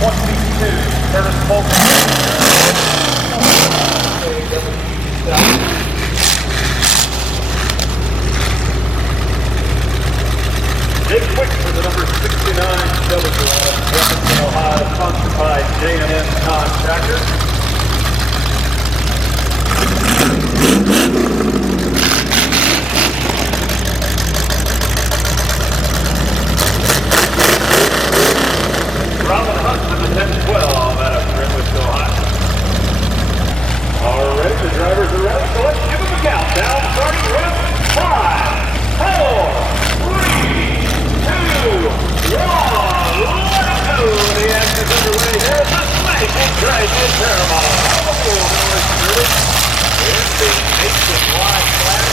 Big quick for the number 69 Challenger, Washington, Ohio, sponsored by J&M Contractor. Robin Hunt for the 10-12 out of Greenwich, Ohio. All right, the drivers are ready, so let's give them a countdown. Starting with 5, 4, 3, 2, 1. Let them go. The action's underway. Here's the snake and drag in Paramount. Here's the nationwide flag.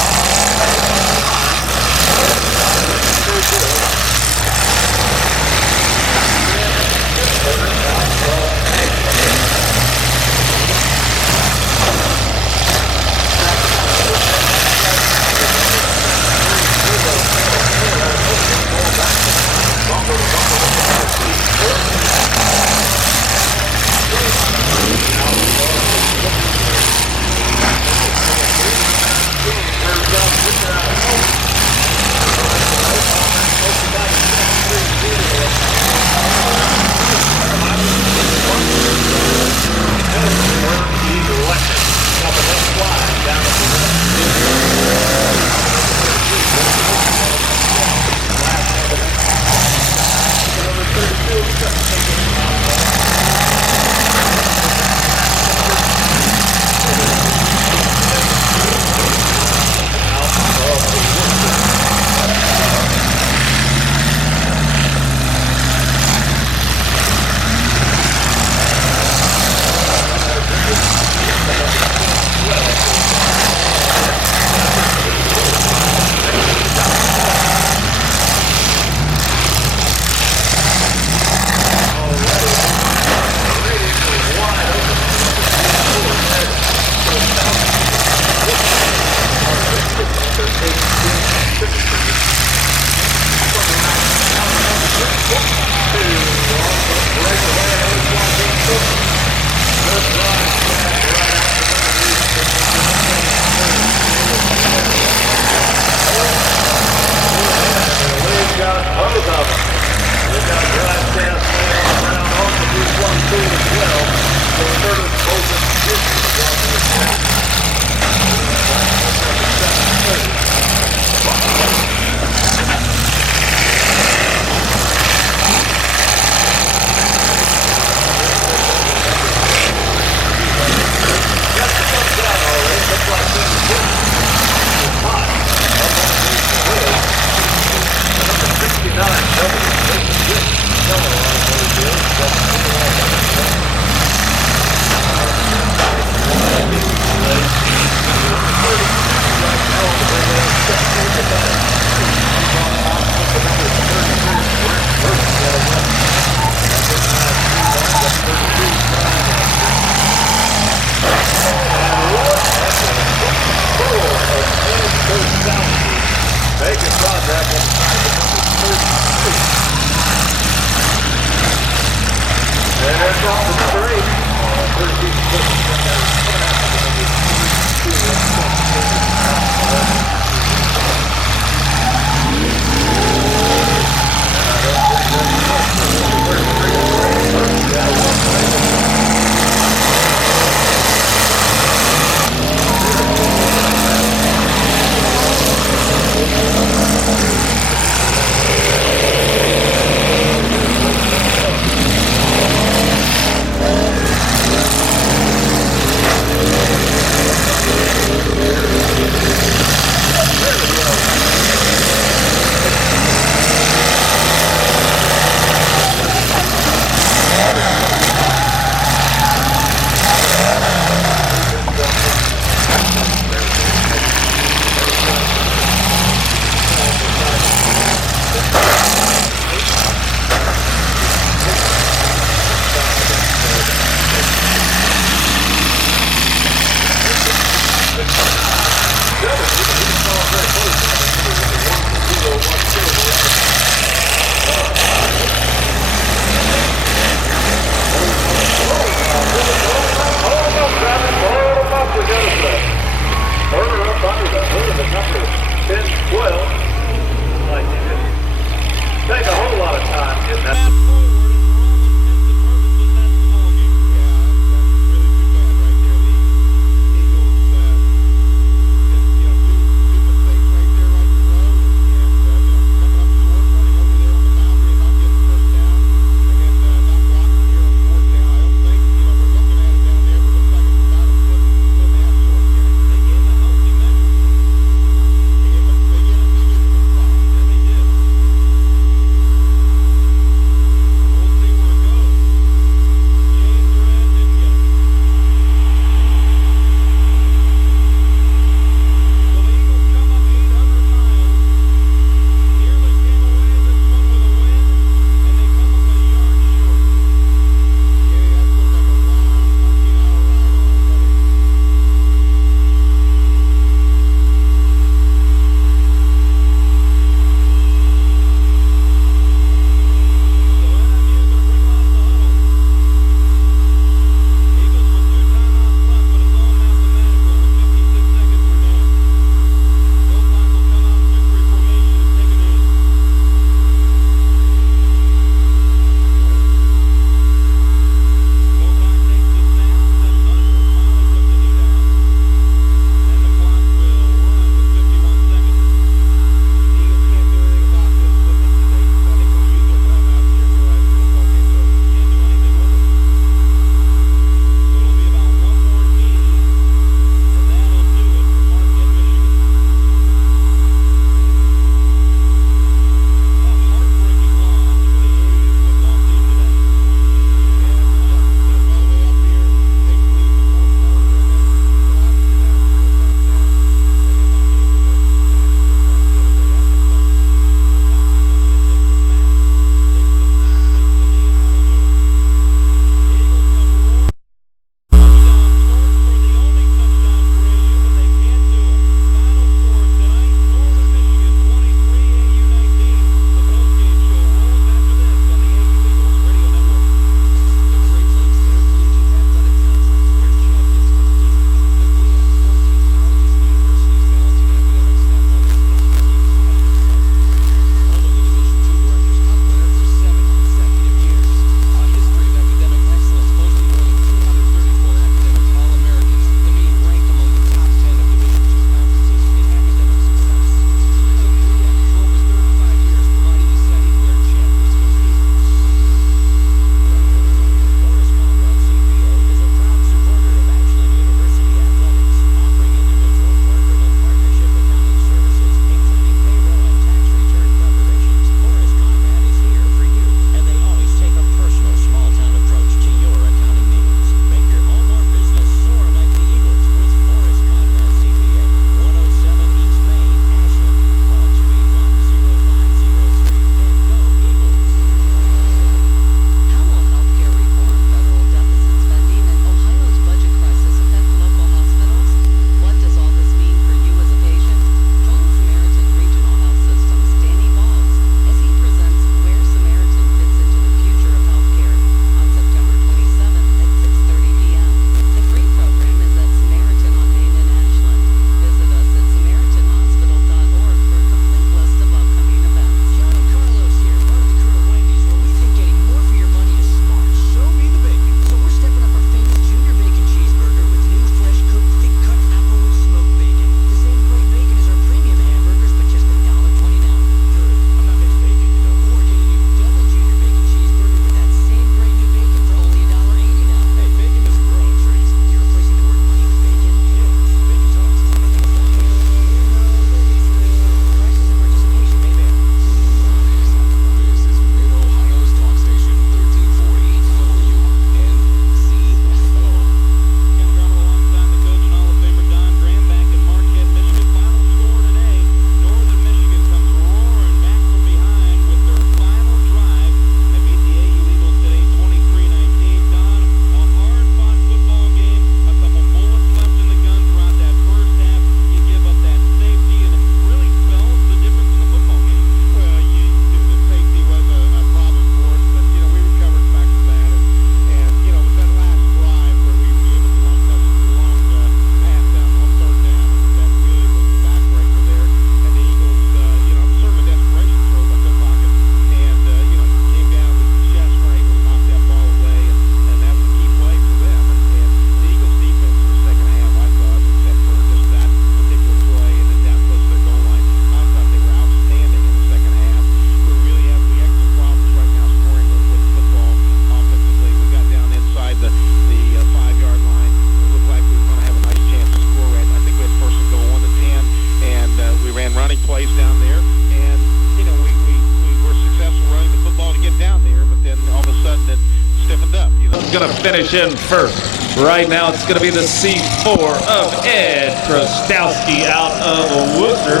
finish in first. Right now it's going to be the C4 of Ed Krostowski out of Worcester.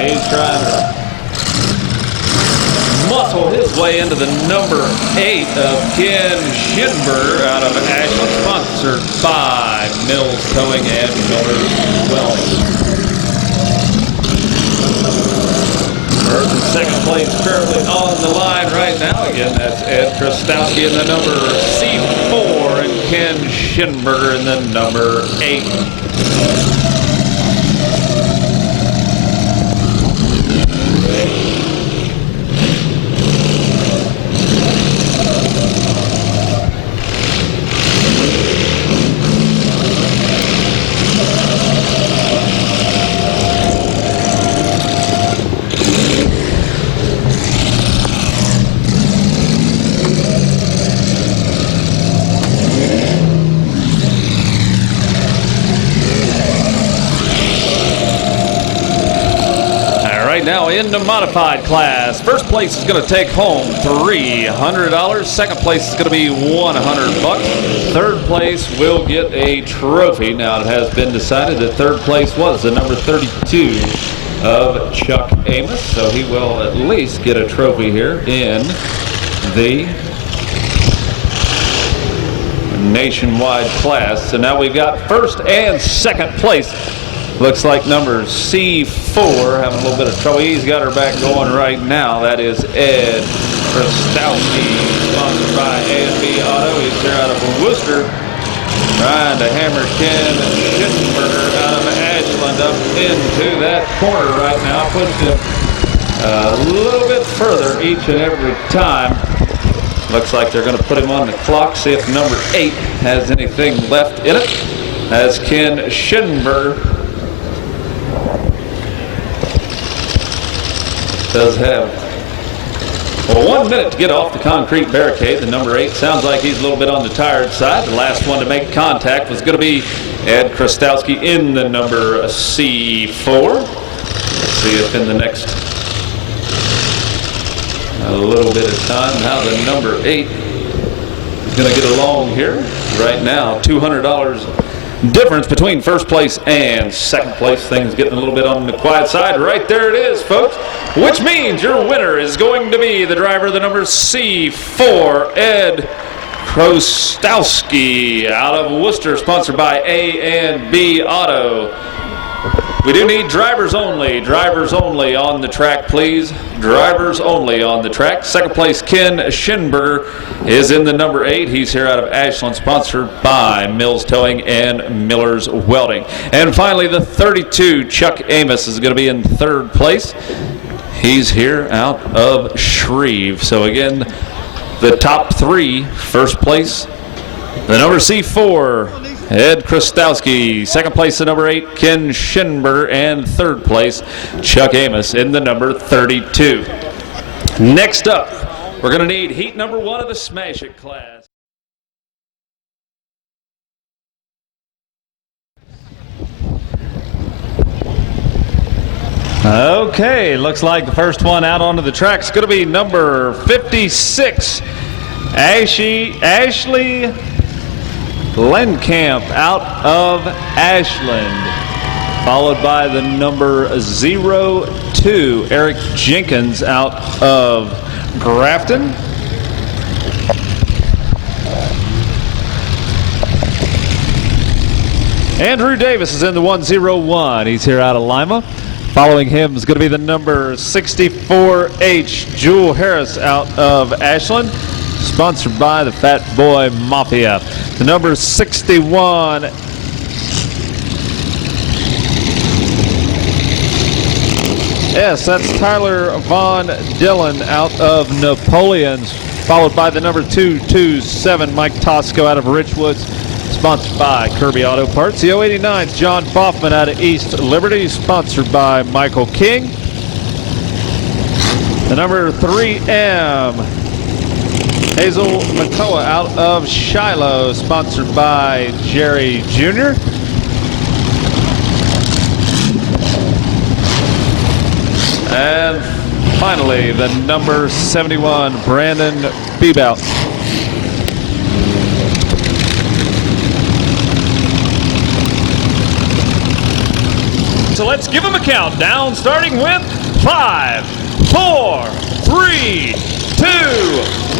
He's trying to muscle his way into the number 8 of Ken Schinberger out of Ashland, sponsored by Mills Towing and Miller's Welding. First and second place currently on the line right now. Again, that's Ed Krostowski in the number C4 and Ken Schinberger in the number 8. Now in the modified class, first place is going to take home $300. Second place is going to be $100. Third place will get a trophy. Now it has been decided that third place was the number 32 of Chuck Amos, so he will at least get a trophy here in the nationwide class. So now we've got first and second place. Looks like number C4 having a little bit of trouble. He's got her back going right now. That is Ed Krostowski, sponsored by A&B Auto. He's here out of Worcester, trying to hammer Ken Schinberger out of Ashland up into that corner right now. Pushing him a little bit further each and every time. Looks like they're going to put him on the clock, see if number 8 has anything left in it. As Ken Schinberger does have 1 minute to get off the concrete barricade. The number 8 sounds like he's a little bit on the tired side. The last one to make contact was going to be Ed Krostowski in the number C4. Let's see if in the next a little bit of time how the number 8 is going to get along here. Right now, $200 difference between first place and second place. Things getting a little bit on the quiet side. Right there it is, folks, which means your winner is going to be the driver of the number C4, Ed Krostowski out of Worcester, sponsored by A&B Auto. We do need drivers only on the track, please. Drivers only on the track. Second place, Ken Schinberger is in the number 8. He's here out of Ashland, sponsored by Mills Towing and Miller's Welding. And finally, the 32, Chuck Amos, is going to be in third place. He's here out of Shreve. So again, the top 3, first place, the number C4, Ed Krostowski. Second place, the number 8, Ken Schinberger. And third place, Chuck Amos in the number 32. Next up, we're going to need heat number 1 of the Smash It class. Okay, looks like the first one out onto the track is going to be number 56, Ashley Lenkamp out of Ashland, followed by the number 02, Eric Jenkins out of Grafton. Andrew Davis is in the 101. He's here out of Lima. Following him is going to be the number 64H, Jewel Harris out of Ashland, sponsored by the Fat Boy Mafia. The number 61, yes, that's Tyler Von Dillon out of Napoleon's, followed by the number 227, Mike Tosco out of Richwoods, sponsored by Kirby Auto Parts. The 089, John Boffman out of East Liberty, sponsored by Michael King. The number 3M, Hazel McCullough out of Shiloh, sponsored by Jerry Jr. And finally, the number 71, Brandon Bebout. So let's give them a countdown, starting with 5, 4, 3, 2,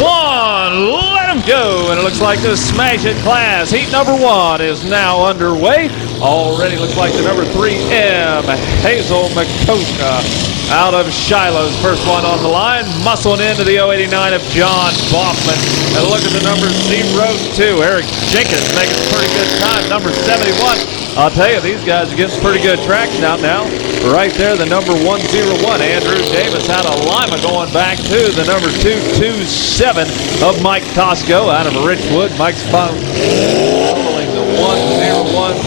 1. Let them go. And it looks like the Smash It class, heat number 1, is now underway. Already looks like the number 3M, Hazel Makoka, out of Shiloh's first one on the line, muscling into the 089 of John Boffman. And look at the number 02, Eric Jenkins making a pretty good time. Number 71, I'll tell you, these guys are getting pretty good traction out now. Right there, the number 101, Andrew Davis out of Lima, going back to the number 227 of Mike Tosco out of Richwood. Mike's following the 101 to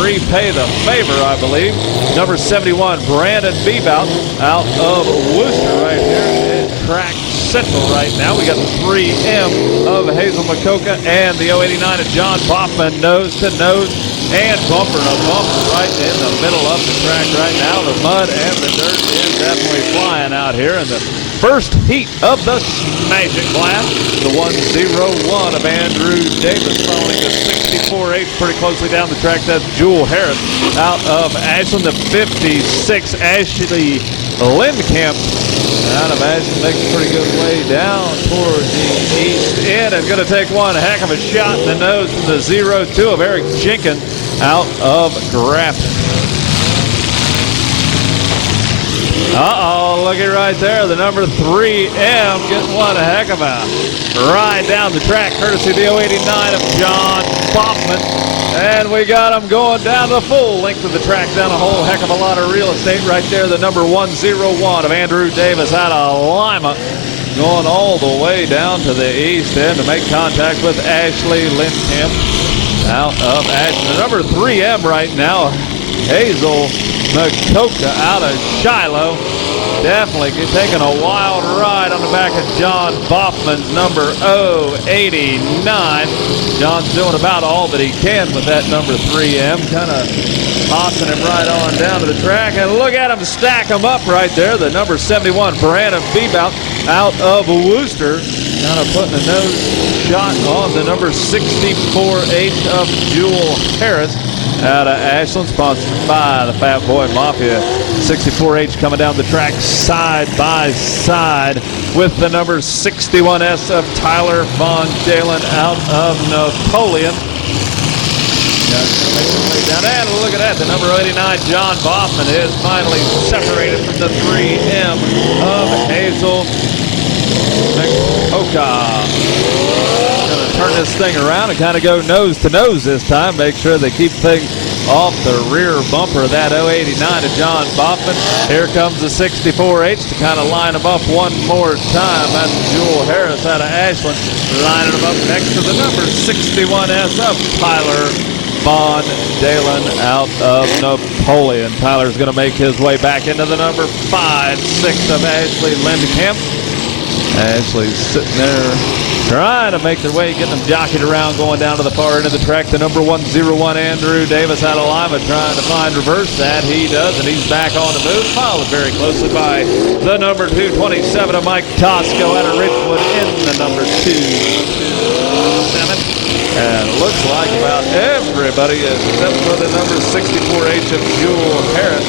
repay the favor, I believe. Number 71, Brandon Bebout out of Worcester right here in track central right now. We got the 3M of Hazel Makoka and the 089 of John Boffman, nose to nose and bumper to bumper right in the middle of the track right now. The mud and the dirt is definitely flying out here in the first heat of the Smash It class. The 101 of Andrew Davis following the 64-8 pretty closely down the track. That's Jewel Harris out of Ashland. The 56, Ashley Lindkamp out of Ashland, makes a pretty good way down towards the east end. And going to take one heck of a shot in the nose from the 02 of Eric Jenkins out of Grafton. Uh-oh, looky right there. The number 3M getting one heck of a ride down the track, courtesy of the 089 of John Boffman. And we got him going down the full length of the track, down a whole heck of a lot of real estate right there. The number 101 of Andrew Davis out of Lima, going all the way down to the east end to make contact with Ashley Lindkamp out of Ashland. The number 3M right now, Hazel Makoka out of Shiloh. Definitely taking a wild ride on the back of John Boffman's number 089. John's doing about all that he can with that number 3M, kind of tossing him right on down to the track. And look at him stack him up right there. The number 71, Brandon Bebout out of Worcester, kind of putting a nose shot on the number 64-8 of Jewel Harris out of Ashland, sponsored by the Fat Boy Mafia. 64H coming down the track side by side with the number 61S of Tyler Von Dalen out of Napoleon. And look at that, the number 89, John Boffman, is finally separated from the 3M of Hazel Makoka. Turn this thing around and kind of go nose to nose this time. Make sure they keep things off the rear bumper of that 089 of John Boffman. Here comes the 64H to kind of line them up one more time. That's Jewel Harris out of Ashland, lining them up next to the number 61S of Tyler Von Dalen out of Napoleon. Tyler's going to make his way back into the number 5-6 of Ashley Lindkamp. Ashley's sitting there trying to make their way, getting them jockeyed around, going down to the far end of the track. The number 101, Andrew Davis out of Lima, trying to find reverse. That he does, and he's back on the move, followed very closely by the number 227 of Mike Tosco out of Richwood in the number 227. And it looks like about everybody except for the number 64H of Jewel Harris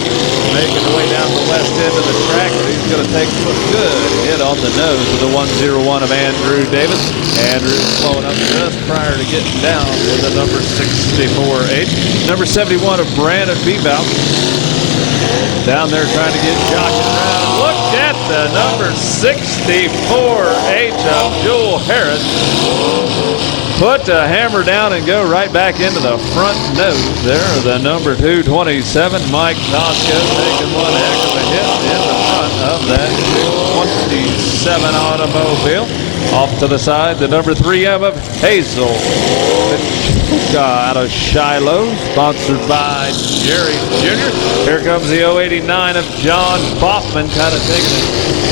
making their way down the west end of the track. He's going to take a good hit on the nose of the 101 of Andrew Davis. Andrew's slowing up just prior to getting down to the number 64H. Number 71 of Brandon Bebout down there trying to get jockeyed around. Look at the number 64H of Jewel Harris. Put the hammer down and go right back into the front nose there. The number 227, Mike Tosco, taking one heck of a hit in the front of that 227 automobile. Off to the side, the number 3M of Hazel out of Shiloh, sponsored by Jerry Jr. Here comes the 089 of John Boffman, kind of taking a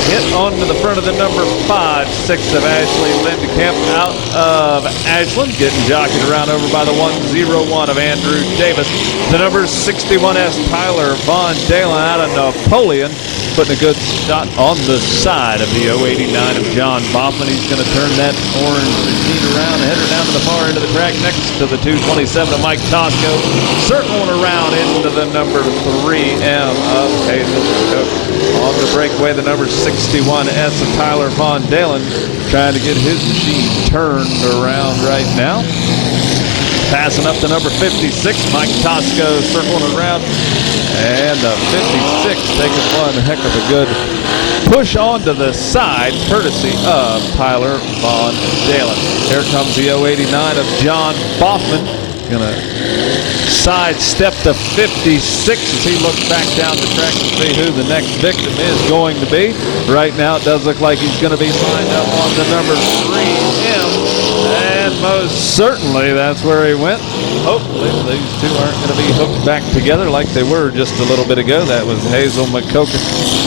hit onto the front of the number 5-6 of Ashley Lindkamp out of Ashland, getting jockeyed around over by the 101 of Andrew Davis. The number 61S Tyler Von Dalen out of Napoleon, putting a good shot on the side of the 089 of John Boffman. He's He's going to turn that orange machine around and head her down to the far end of the track next to the 227 of Mike Tosco. Circling around into the number 3M of Hazel McCoke. On the breakaway, the number 61S of Tyler Von Dalen, trying to get his machine turned around right now. Passing up the number 56, Mike Tosco circling around. And the 56 taking one heck of a good push onto the side, courtesy of Tyler Von Dalen. Here comes the 089 of John Boffman. Gonna sidestep the 56 as he looks back down the track to see who the next victim is going to be. Right now it does look like he's going to be lined up on the number 3M. And most certainly that's where he went. Hopefully these two aren't going to be hooked back together like they were just a little bit ago. That was Hazel McCoke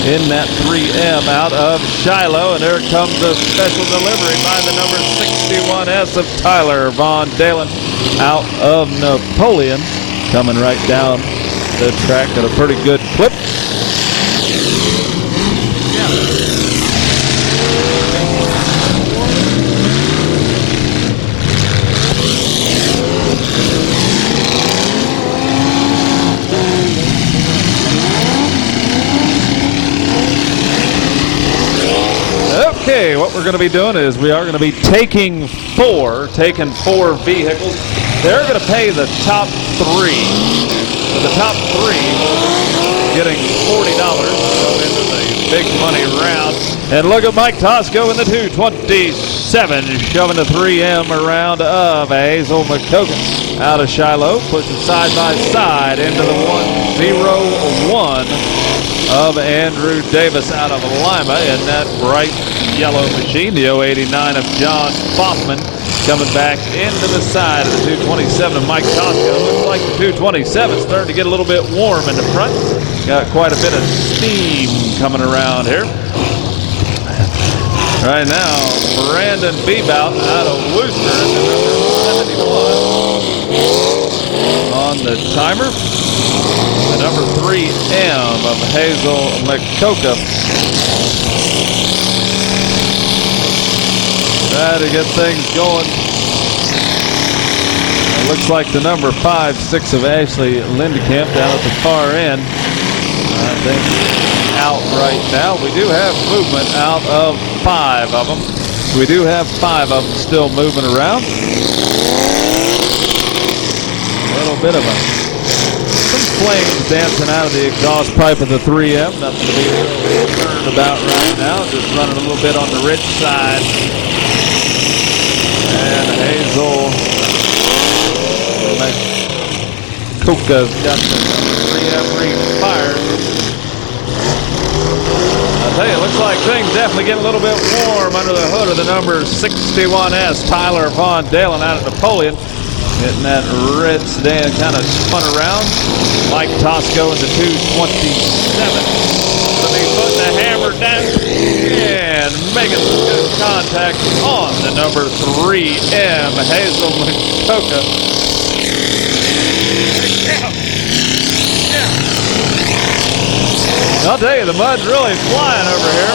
in that 3M out of Shiloh. And there comes a special delivery by the number 61S of Tyler Von Dalen out of Napoleon. Coming right down the track at a pretty good clip. Okay, what we're going to be doing is we are going to be taking four vehicles. They're going to pay the top three. So the top three getting $40 to go into the big money round. And look at Mike Tosco in the 227, shoving the 3M around of Hazel McCogan out of Shiloh, pushing side by side into the 101 of Andrew Davis out of Lima in that bright yellow machine. The 089 of John Boffman coming back into the side of the 227 of Mike Tosco. Looks like the 227 starting to get a little bit warm in the front. Got quite a bit of steam coming around here. Right now, Brandon Bebout out of Worcester in the number 71 on the timer. The number 3M of Hazel McCoke. Try to get things going. It looks like the number 5-6 of Ashley Lindekamp down at the far end. I think out right now. We do have movement out of 5 of them. We do have 5 of them still moving around. A little bit of some flames dancing out of the exhaust pipe of the 3M. Nothing to be really concerned about right now. Just running a little bit on the rich side. And Hazel McCoke's got the 3M ring fired. I'll tell you, it looks like things definitely getting a little bit warm under the hood of the number 61S, Tyler Von Dalen out of Napoleon. Getting that red sedan kind of spun around. Mike Tosco in the 227. Going to be putting the hammer down and making some good contact on the number 3M, Hazel McCoke. I'll tell you, the mud's really flying over here.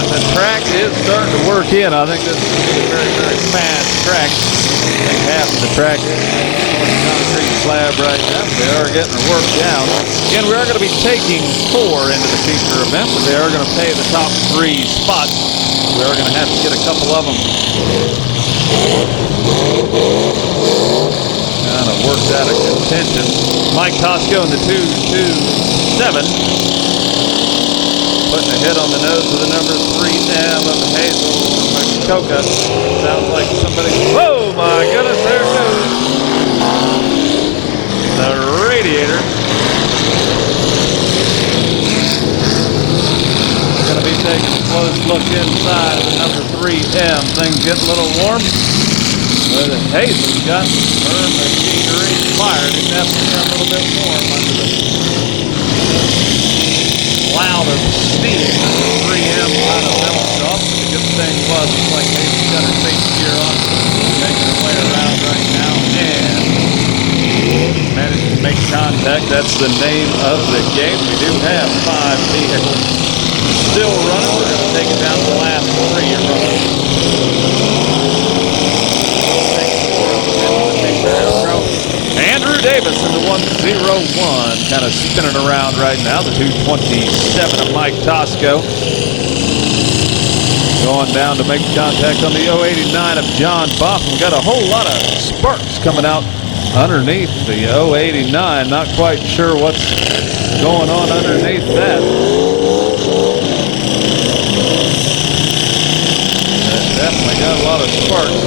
And the track is starting to work in. I think this is a very, very fast track. I think half of the track is on the concrete slab right now. They are getting the work down. Again, we are going to be taking 4 into the feature event, but they are going to pay the top 3 spots. We are going to have to get a couple of them kind of worked out of contention. Mike Tosco in the 227. Putting a hit on the nose of the number 3M of Hazel McCoke. Sounds like somebody. Oh my goodness, there it goes. The radiator. Going to be taking a close look inside the number 3M. Things getting a little warm. But Hazel's got her machinery fired. It definitely got a little bit warm under the cloud of steam. The 3M kind of melted off. The good thing was, it's like Hazel's got her safety gear on, making her way around right now, and managed to make contact. That's the name of the game. We do have 5 vehicles still running. We're going to take it down to the last 3 you're running. Andrew Davis in the 101, kind of spinning around right now. The 227 of Mike Tosco. Going down to make contact on the 089 of John Boffman. We've got a whole lot of sparks coming out underneath the 089. Not quite sure what's going on underneath that. Definitely got a lot of sparks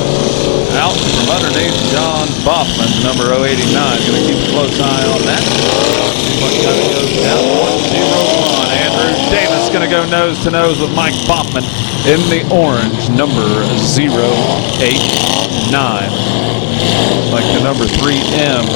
out from underneath John Boffman, number 089. Going to keep a close eye on that. See what kind of goes down. 101. Andrew Davis going to go nose to nose with Mike Boffman in the orange, number 089. Like the number 3M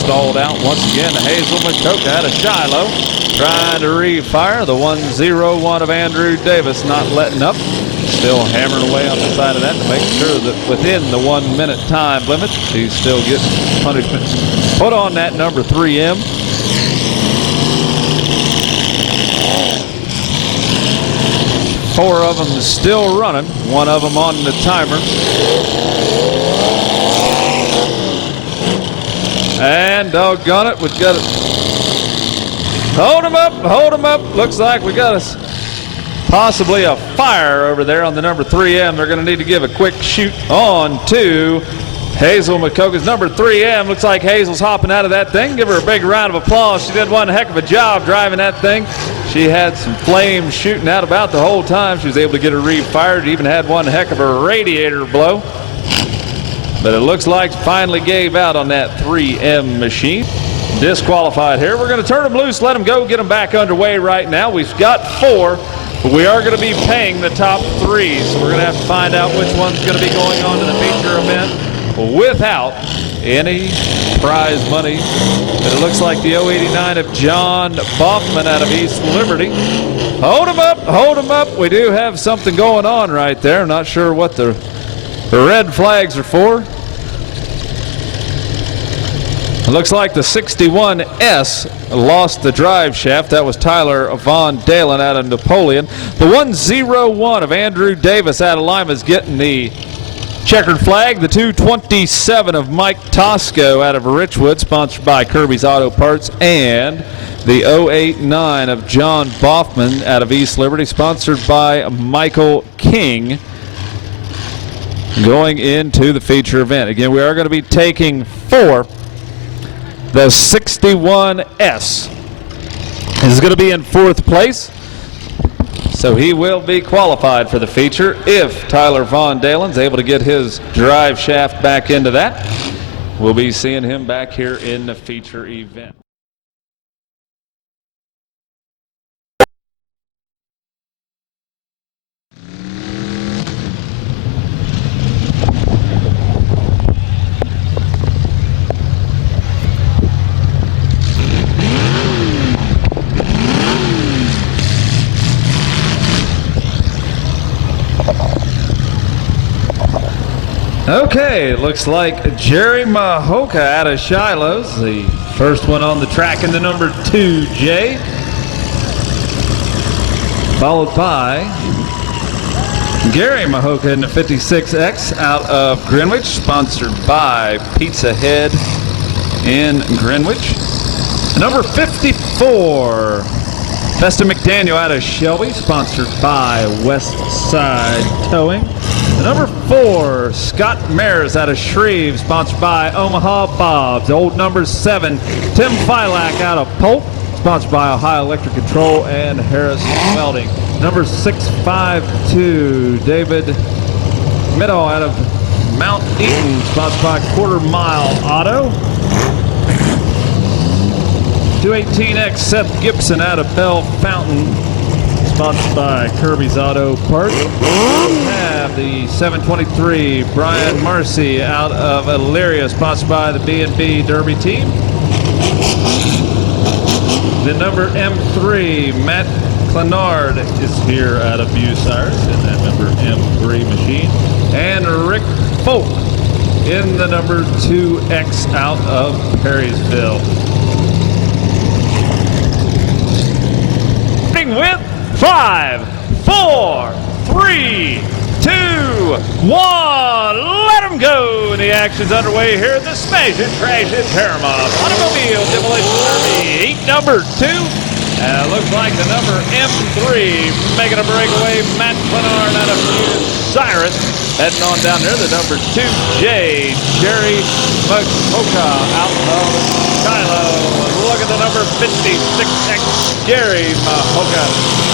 stalled out once again. Hazel McCoke out of Shiloh trying to refire. The 101 of Andrew Davis not letting up. Still hammering away on the side of that to make sure that within the 1 minute time limit, he's still getting punishment put on that number 3M. Four of them still running, one of them on the timer. And doggone it, we've got it. Hold him up, hold him up. Looks like we got us possibly a fire over there on the number 3M. They're going to need to give a quick shoot on to Hazel McCoke's number 3M. Looks like Hazel's hopping out of that thing. Give her a big round of applause. She did one heck of a job driving that thing. She had some flames shooting out about the whole time. She was able to get her refired. Even had one heck of a radiator blow. But it looks like finally gave out on that 3M machine. Disqualified here. We're going to turn them loose, let them go, get them back underway right now. We've got 4. But we are going to be paying the top 3, so we're going to have to find out which one's going to be going on to the feature event without any prize money. And it looks like the 089 of John Boffman out of East Liberty. Hold him up, hold him up. We do have something going on right there. I'm not sure what the red flags are for. It looks like the 61S lost the drive shaft. That was Tyler Von Dalen out of Napoleon. The 101 of Andrew Davis out of Lima is getting the checkered flag. The 227 of Mike Tosco out of Richwood, sponsored by Kirby's Auto Parts. And the 089 of John Boffman out of East Liberty, sponsored by Michael King, going into the feature event. Again, we are going to be taking 4. The 61S is going to be in 4th place, so he will be qualified for the feature if Tyler Von Dalen's able to get his drive shaft back into that. We'll be seeing him back here in the feature event. Okay, looks like Jerry Mahoka out of Shiloh's the first one on the track in the number 2J, followed by Gary Mahoka in the 56X out of Greenwich, sponsored by Pizza Head in Greenwich. Number 54, Festa McDaniel out of Shelby, sponsored by West Side Towing. Number 4, Scott Mares out of Shreve, sponsored by Omaha Bob's. Old number 7, Tim Filak out of Polk, sponsored by Ohio Electric Control and Harris Welding. Number 652, David Middle out of Mount Eaton, sponsored by Quarter Mile Auto. 218X Seth Gibson out of Bell Fountain, sponsored by Kirby's Auto Parts. We have the 723 Brian Marcy out of Elyria, sponsored by the B&B Derby team. The number M3 Matt Clenard is here out of Bucyrus in that number M3 machine. And Rick Folk in the number 2X out of Perrysville. With 5, 4, 3, 2, 1. Let them go. And the action's underway here in the Smash It, Trash It, Paramount Automobile Demolition Derby. Heat number 2. Looks like the number M3 making a breakaway. Matt Clenard out of Siren. Heading on down there, the number 2J, Jerry Mahoka out of Shiloh. Look at the number 56X, Jerry Mahoka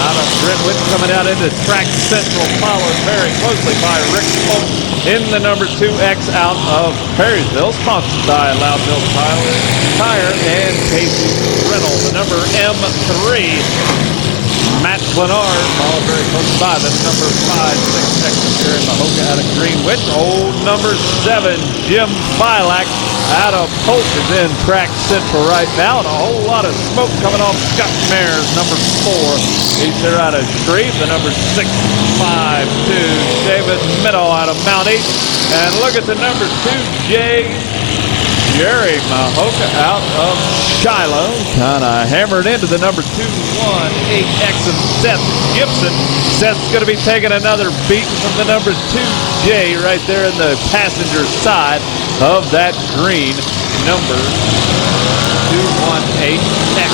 out of Brentwood, coming out into track central, followed very closely by Rick Polk in the number 2X out of Perrysville, sponsored by Loudville Tire and Casey Reynolds. The number M3, Matt Clenard, followed very close by the number 5, 6X, Jerry Mahoka out of Greenwich. Old number 7, Jim Bilak out of Polk is in track central right now, and a whole lot of smoke coming off Scott Mares, number 4. He's there out of Shreve. The number 6, 5, 2, David Middle out of Mount East. And look at the number 2J, Jerry Mahoka out of Shiloh. Kind of hammered into the number 218X of Seth Gibson. Seth's going to be taking another beat from the number 2J right there in the passenger side of that green number 218X.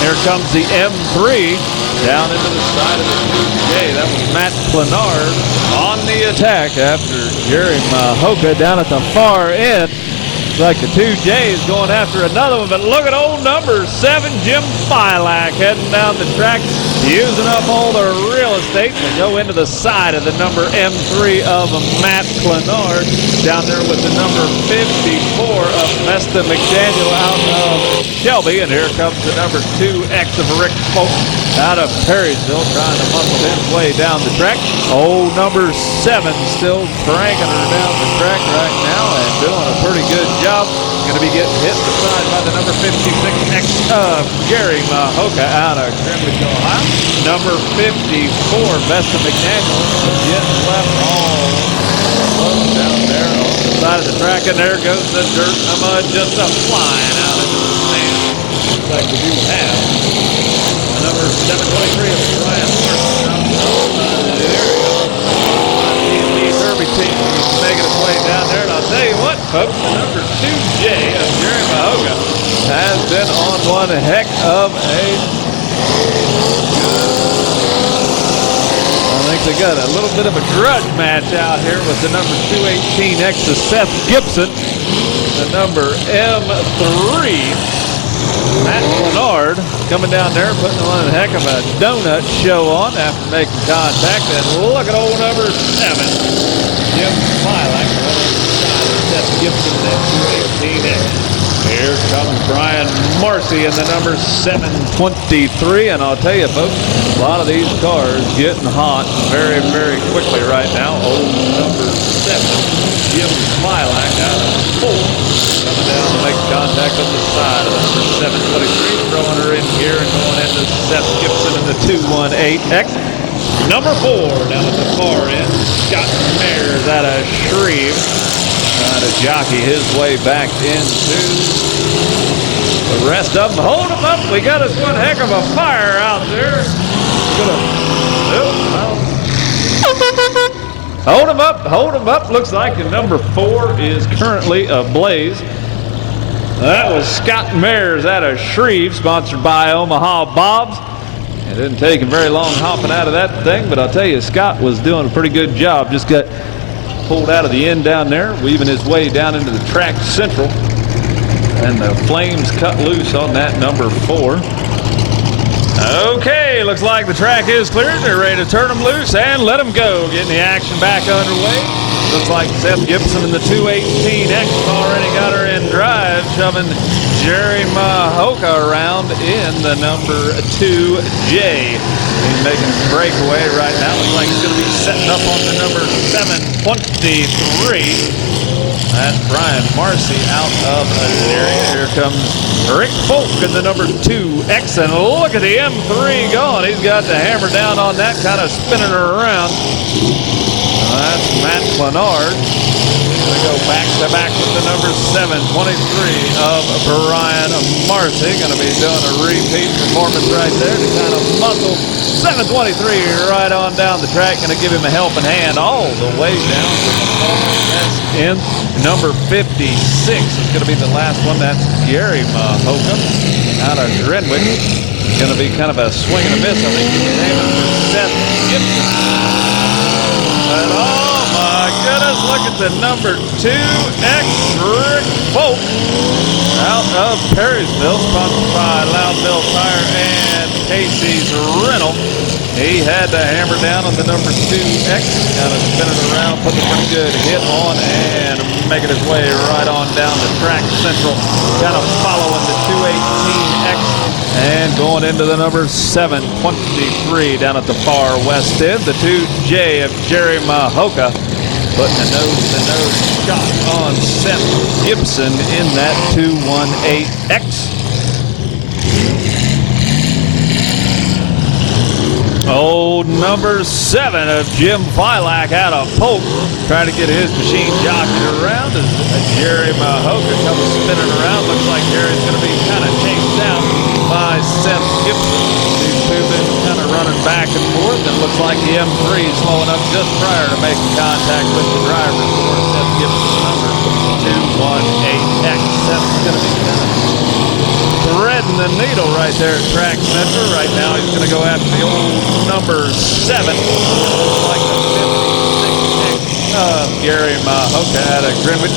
Here comes the M3 down into the side of the 2J. That was Matt Clenard on the attack after Jerry Mahoka down at the far end. Like the 2J is going after another one, but look at old number 7, Jim Bilak, heading down the track, using up all the real estate to go into the side of the number M3 of Matt Clenard, down there with the number 54 of Vesta McDaniel out of Shelby, and here comes the number 2X of Rick Polk out of Perrysville, trying to muscle his way down the track. Old number 7 still cranking her down the track right now and doing a pretty good job. Going to be getting hit in the side by the number 56X of Jerry Mahoka out of Greenwich, Ohio. Number 54, Vesta McDaniel, getting left all alone down there on the side of the track. And there goes the dirt and the mud just flying out into the sand. Looks like we do have the number 723 of Brian Martin out there. The Derby team is making its way down there. And I'll tell you what, folks, the number 2J of Jerry Mahoka has been on one heck of a... I think they got a little bit of a grudge match out here with the number 218X of Seth Gibson. The number M3, Matt Clenard, coming down there, putting on a heck of a donut show on after making contact. And look at old number 7, Jim Bilak, Seth Gibson at 218X. Here comes Brian Marcy in the number 723. And I'll tell you, folks, a lot of these cars getting hot very, very quickly right now. Old number 7, Jim Bilak out of Polk, coming down to make contact on the side of the number 723, throwing her in here and going into Seth Gibson in the 218X. Number 4 down at the far end, Scott Mares out of Shreve, trying to jockey his way back into the rest of them. Hold them up. We got us one heck of a fire out there. Hold them up. Hold them up. Looks like the number 4 is currently ablaze. That was Scott Mares out of Shreve, sponsored by Omaha Bob's. It didn't take him very long hopping out of that thing, but I'll tell you, Scott was doing a pretty good job. Just got pulled out of the end down there, weaving his way down into the track central. And the flames cut loose on that number 4. Okay, looks like the track is cleared. They're ready to turn them loose and let them go. Getting the action back underway. Looks like Seth Gibson in the 218X already got her in drive, shoving Jerry Mahoka around in the number 2J. He's making a breakaway right now. Looks like he's going to be setting up on the number 723. That's Brian Marcy out of an area. Here comes Rick Polk in the number 2X. And look at the M3 going. He's got the hammer down on that, kind of spinning her around. That's Matt Clenard. Going to go back-to-back with the number 723 of Brian Marcy. Going to be doing a repeat performance right there to kind of muscle 723 right on down the track. Going to give him a helping hand all the way down to the far west end. Number 56 is going to be the last one. That's Gary Mahoka out of Greenwich. Going to be kind of a swing and a miss. I think he's aiming for Seth Gibson. And oh my goodness, look at the number 2X Rick Folk out of Perrysville, sponsored by Loudville Tire and Casey's Rental. He had to hammer down on the number 2X, kind of spinning around, putting a pretty good hit on, and making his way right on down the track central, kind of following the 218X and going into the number 723 down at the far west end. The 2J of Jerry Mahoka putting a nose-to-nose shot on Seth Gibson in that 218X. Old number 7 of Jim Filak out of Polk, trying to get his machine jockeyed around as Jerry Mahoka comes spinning around. Looks like Jerry's going to be kind of chased down by Seth Gibson. These two been kind of running back and forth, and looks like the M3 is slowing up just prior to making contact with the driver for Seth Gibson's number 218X. Seth's going to be kind of threading the needle right there at track center. Right now he's going to go after the old number 7. Like the 56X of Gary Mahoka out of Greenwich.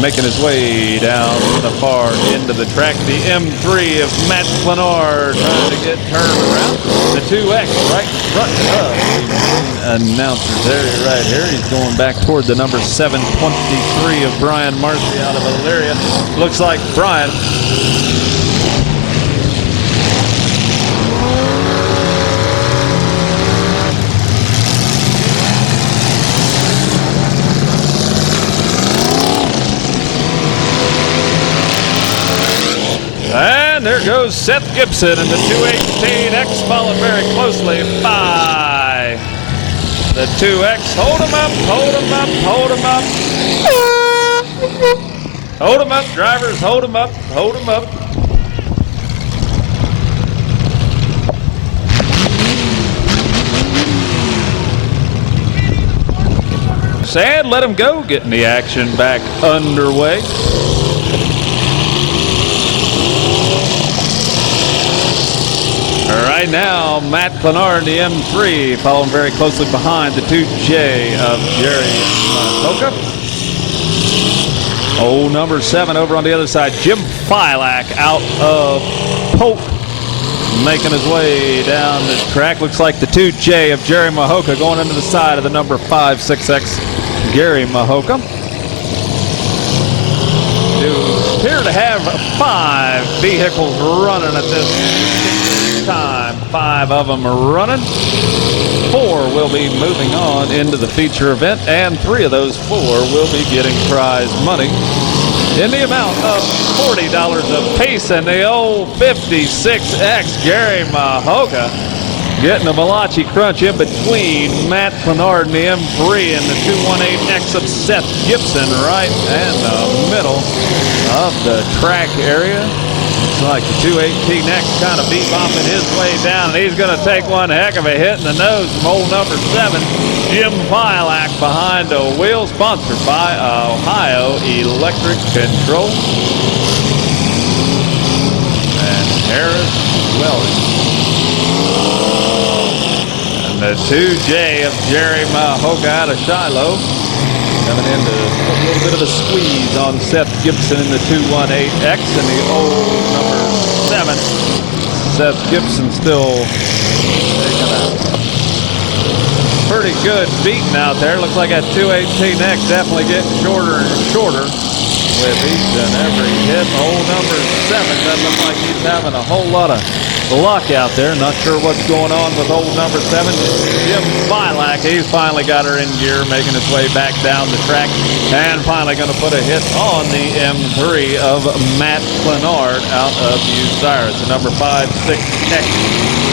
Making his way down to the far end of the track. The M3 of Matt Clenard trying to get turned around. The 2X right in front of the announcers area right here. He's going back toward the number 723 of Brian Marcy out of Elyria. Looks like Brian and there goes Seth Gibson in the 218X, followed very closely by the 2X. Hold him up, hold him up, hold him up. Hold him up, drivers, hold him up, hold him up. And let him go, getting the action back underway. Right now, Matt Clenard, the M3, following very closely behind the 2J of Jerry Mahoka. Old number 7 over on the other side, Jim Filak out of Polk, making his way down the track. Looks like the 2J of Jerry Mahoka going into the side of the number 56X, Gary Mahoka. You appear to have 5 vehicles running at this time. 5 of them are running. 4 will be moving on into the feature event, and 3 of those 4 will be getting prize money in the amount of $40 apiece. And the old 56X Gary Mahoka getting a Malachi crunch in between Matt Clenard and the M3 and the 218X of Seth Gibson right in the middle of the track area. Looks like the 218X kind of bebopping his way down, and he's going to take one heck of a hit in the nose from old number 7, Jim Filak, behind the wheel, sponsored by Ohio Electric Control and Harris Welding. And the 2J of Jerry Mahoka out of Shiloh, coming in to put a little bit of a squeeze on Seth Gibson in the 218X, and the old number 7. Seth Gibson still taking a pretty good beating out there. Looks like that 218X definitely getting shorter and shorter with each and every hit. Old number 7 doesn't look like he's having a whole lot of luck out there. Not sure what's going on with old number 7. Jim Filak, he's finally got her in gear, making his way back down the track, and finally going to put a hit on the M3 of Matt Clenard out of Bucyrus. The number 56X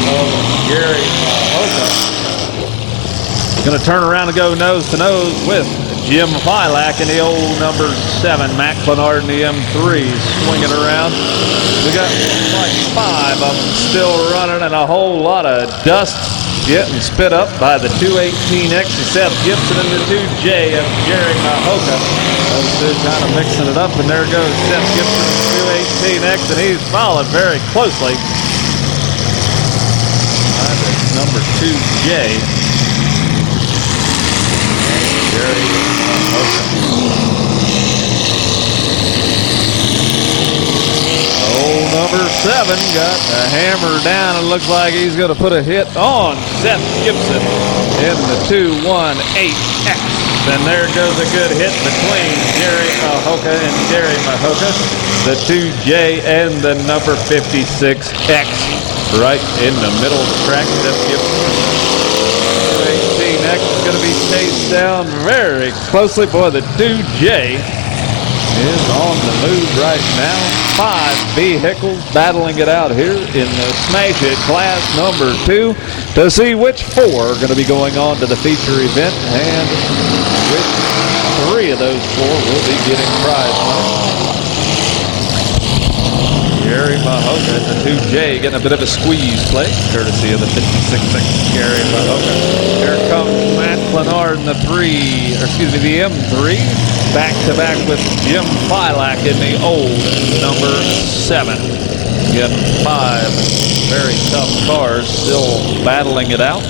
of Gary Mahoka going to turn around and go nose to nose with Jim Filak in the old number 7. Matt Clenard in the M3 swinging around. We got like 5 of them still running and a whole lot of dust getting spit up by the 218X of Seth Gibson and the 2J of Jerry Mahoka. Those two kind of mixing it up, and there goes Seth Gibson and 218X, and he's followed very closely by the number 2J. Jerry Mahoka. Old number 7 got the hammer down and looks like he's going to put a hit on Seth Gibson in the 218X. And there goes a good hit between Jerry Mahoka and Jerry Mahoka. The 2J and the number 56X right in the middle of the track. Seth Gibson. 218X is going to be chased down very closely. Boy, the 2J is on the move right now. 5 vehicles battling it out here in the Smash It class number 2 to see which 4 are going to be going on to the feature event and which 3 of those 4 will be getting prize money. Jerry Mahoka and the 2J getting a bit of a squeeze play, courtesy of the 56 Jerry Mahoka. Here comes Matt Clenard in the the M3. Back to back with Jim Filak in the old number 7. Got 5 very tough cars still battling it out.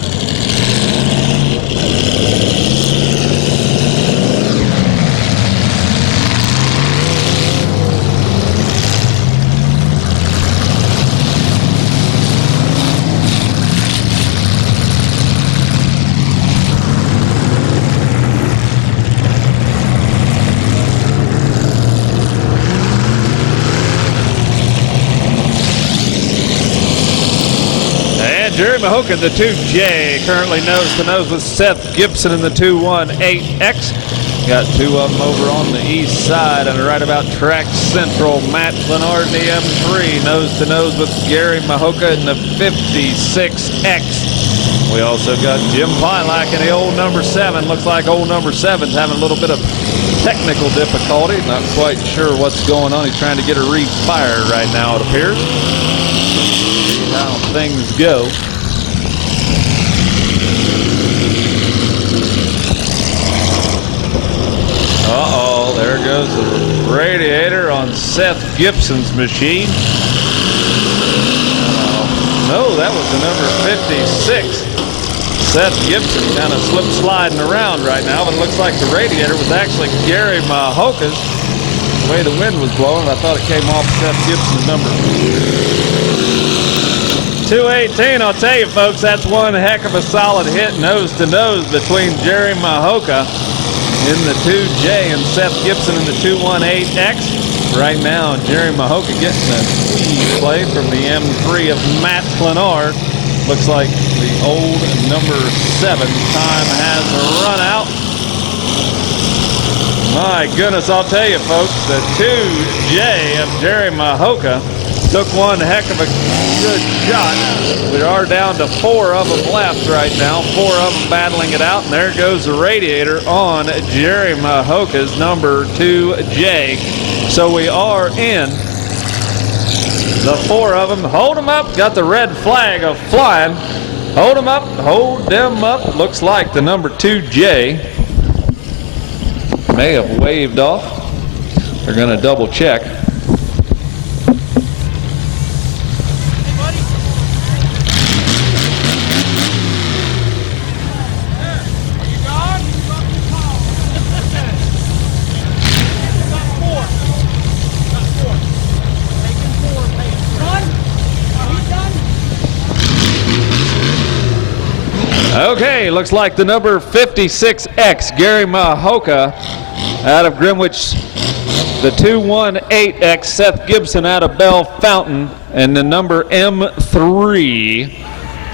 Jerry Mahoka in the 2J currently nose to nose with Seth Gibson in the 218X. Got 2 of them over on the east side and right about track central. Matt Clenard in the M3 nose to nose with Gary Mahoka in the 56X. We also got Jim Filak in the old number 7. Looks like old number 7's having a little bit of technical difficulty. Not quite sure what's going on. He's trying to get a refire right now, it appears. See how things go. Uh-oh, there goes the radiator on Seth Gibson's machine. No, that was the number 56. Seth Gibson kind of sliding around right now, but it looks like the radiator was actually Gary Mahoka's. The way the wind was blowing, I thought it came off Seth Gibson's number 218. I'll tell you, folks, that's one heck of a solid hit nose to nose between Jerry Mahoka in the 2J and Seth Gibson in the 218X. Right now, Jerry Mahoka getting a squeeze play from the M3 of Matt Clenard. Looks like the old number 7 time has run out. My goodness, I'll tell you, folks, the 2J of Jerry Mahoka took one heck of a good shot. We are down to 4 of them left right now. 4 of them battling it out, and there goes the radiator on Jerry Mahoka's number 2J. So we are in the 4 of them. Hold them up. Got the red flag of flying. Hold them up. Hold them up. Looks like the number 2J may have waved off. They're going to double check. Okay, looks like the number 56X, Gary Mahoka out of Greenwich, the 218X, Seth Gibson out of Bell Fountain, and the number M3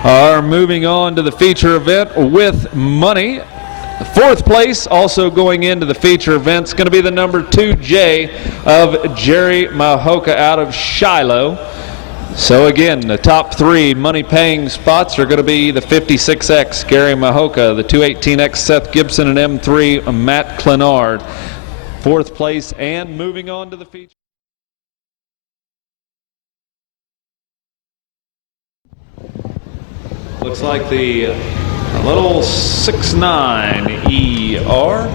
are moving on to the feature event with money. The 4th place, also going into the feature event, is going to be the number 2J of Jerry Mahoka out of Shiloh. So again, the top three money-paying spots are going to be the 56X, Gary Mahoka, the 218X, Seth Gibson, and M3, Matt Clenard. Fourth place, and moving on to the feature. Looks like the little 6'9" ER.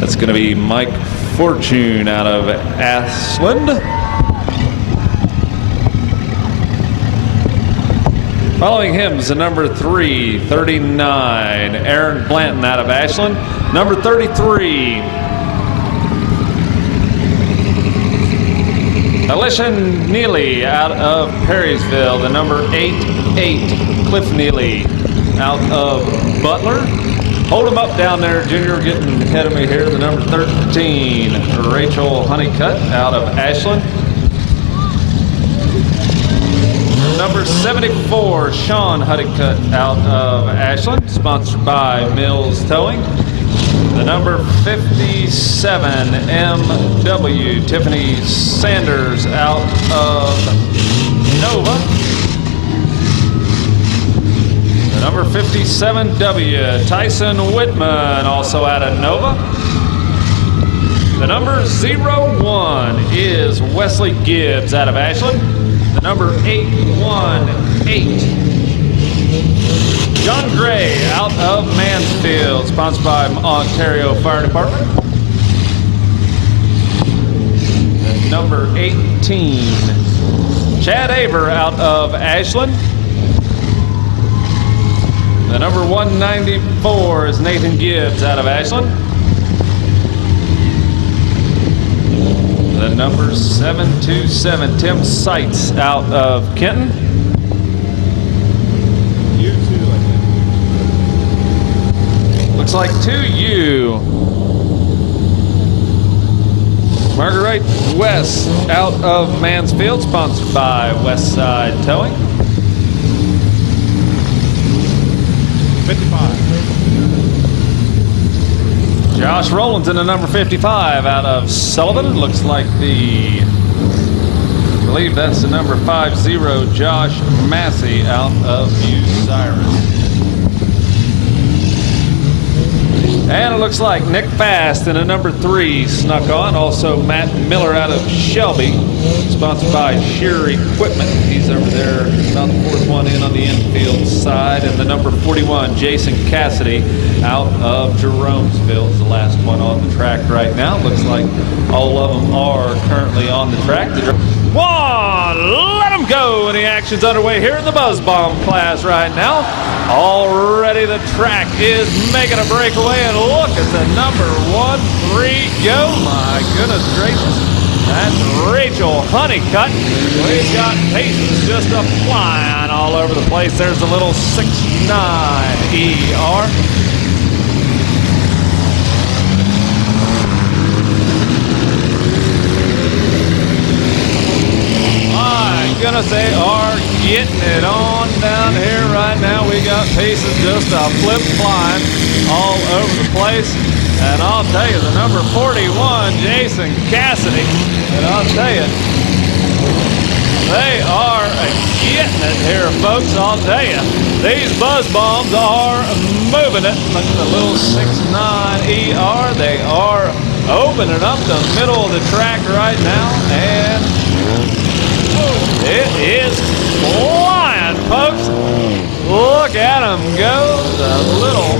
That's going to be Mike Fortune out of Ashland. Following him is the number 339, Aaron Blanton out of Ashland. Number 33, Alicia Neely out of Perrysville. The number 88, Cliff Neely out of Butler. Hold him up down there, Junior, getting ahead of me here. The number 13, Rachel Honeycutt out of Ashland. Number 74, Sean Honeycutt out of Ashland, sponsored by Mills Towing. The number 57, MW, Tiffany Sanders out of Nova. The number 57W, Tyson Whitman, also out of Nova. The number 01 is Wesley Gibbs out of Ashland. The number 818, John Gray out of Mansfield, sponsored by Ontario Fire Department. The number 18, Chad Aver out of Ashland. The number 194 is Nathan Gibbs out of Ashland. The number 727, Tim Seitz out of Kenton. Looks like 2U. Marguerite West out of Mansfield, sponsored by Westside Towing. 55. Josh Rowlands in the number 55 out of Sullivan. Looks like I believe that's the number 50, Josh Massey out of Bucyrus. And it looks like Nick Fast in the number 3 snuck on. Also Matt Miller out of Shelby, sponsored by Shear Equipment. He's over there, about the fourth one in on the infield side. And the number 41, Jason Cassidy out of Jeromesville, is the last one on the track right now. Looks like all of them are currently on the track. One, let them go, and the action's underway here in the Buzz Bomb class right now. Already the track is making a breakaway, and look at the number 1-3 go. My goodness gracious. That's Rachel Honeycutt. We've got paces just flying all over the place. There's the little 6'9" ER. Goodness, they are getting it on down here right now. We got pieces just flip flying all over the place. And I'll tell you, the number 41, Jason Cassidy, and I'll tell you, they are getting it here, folks. I'll tell you, these Buzz Bombs are moving it. Look at the little 6'9" ER. They are opening up the middle of the track right now, and it is flying, folks. Look at them go. The little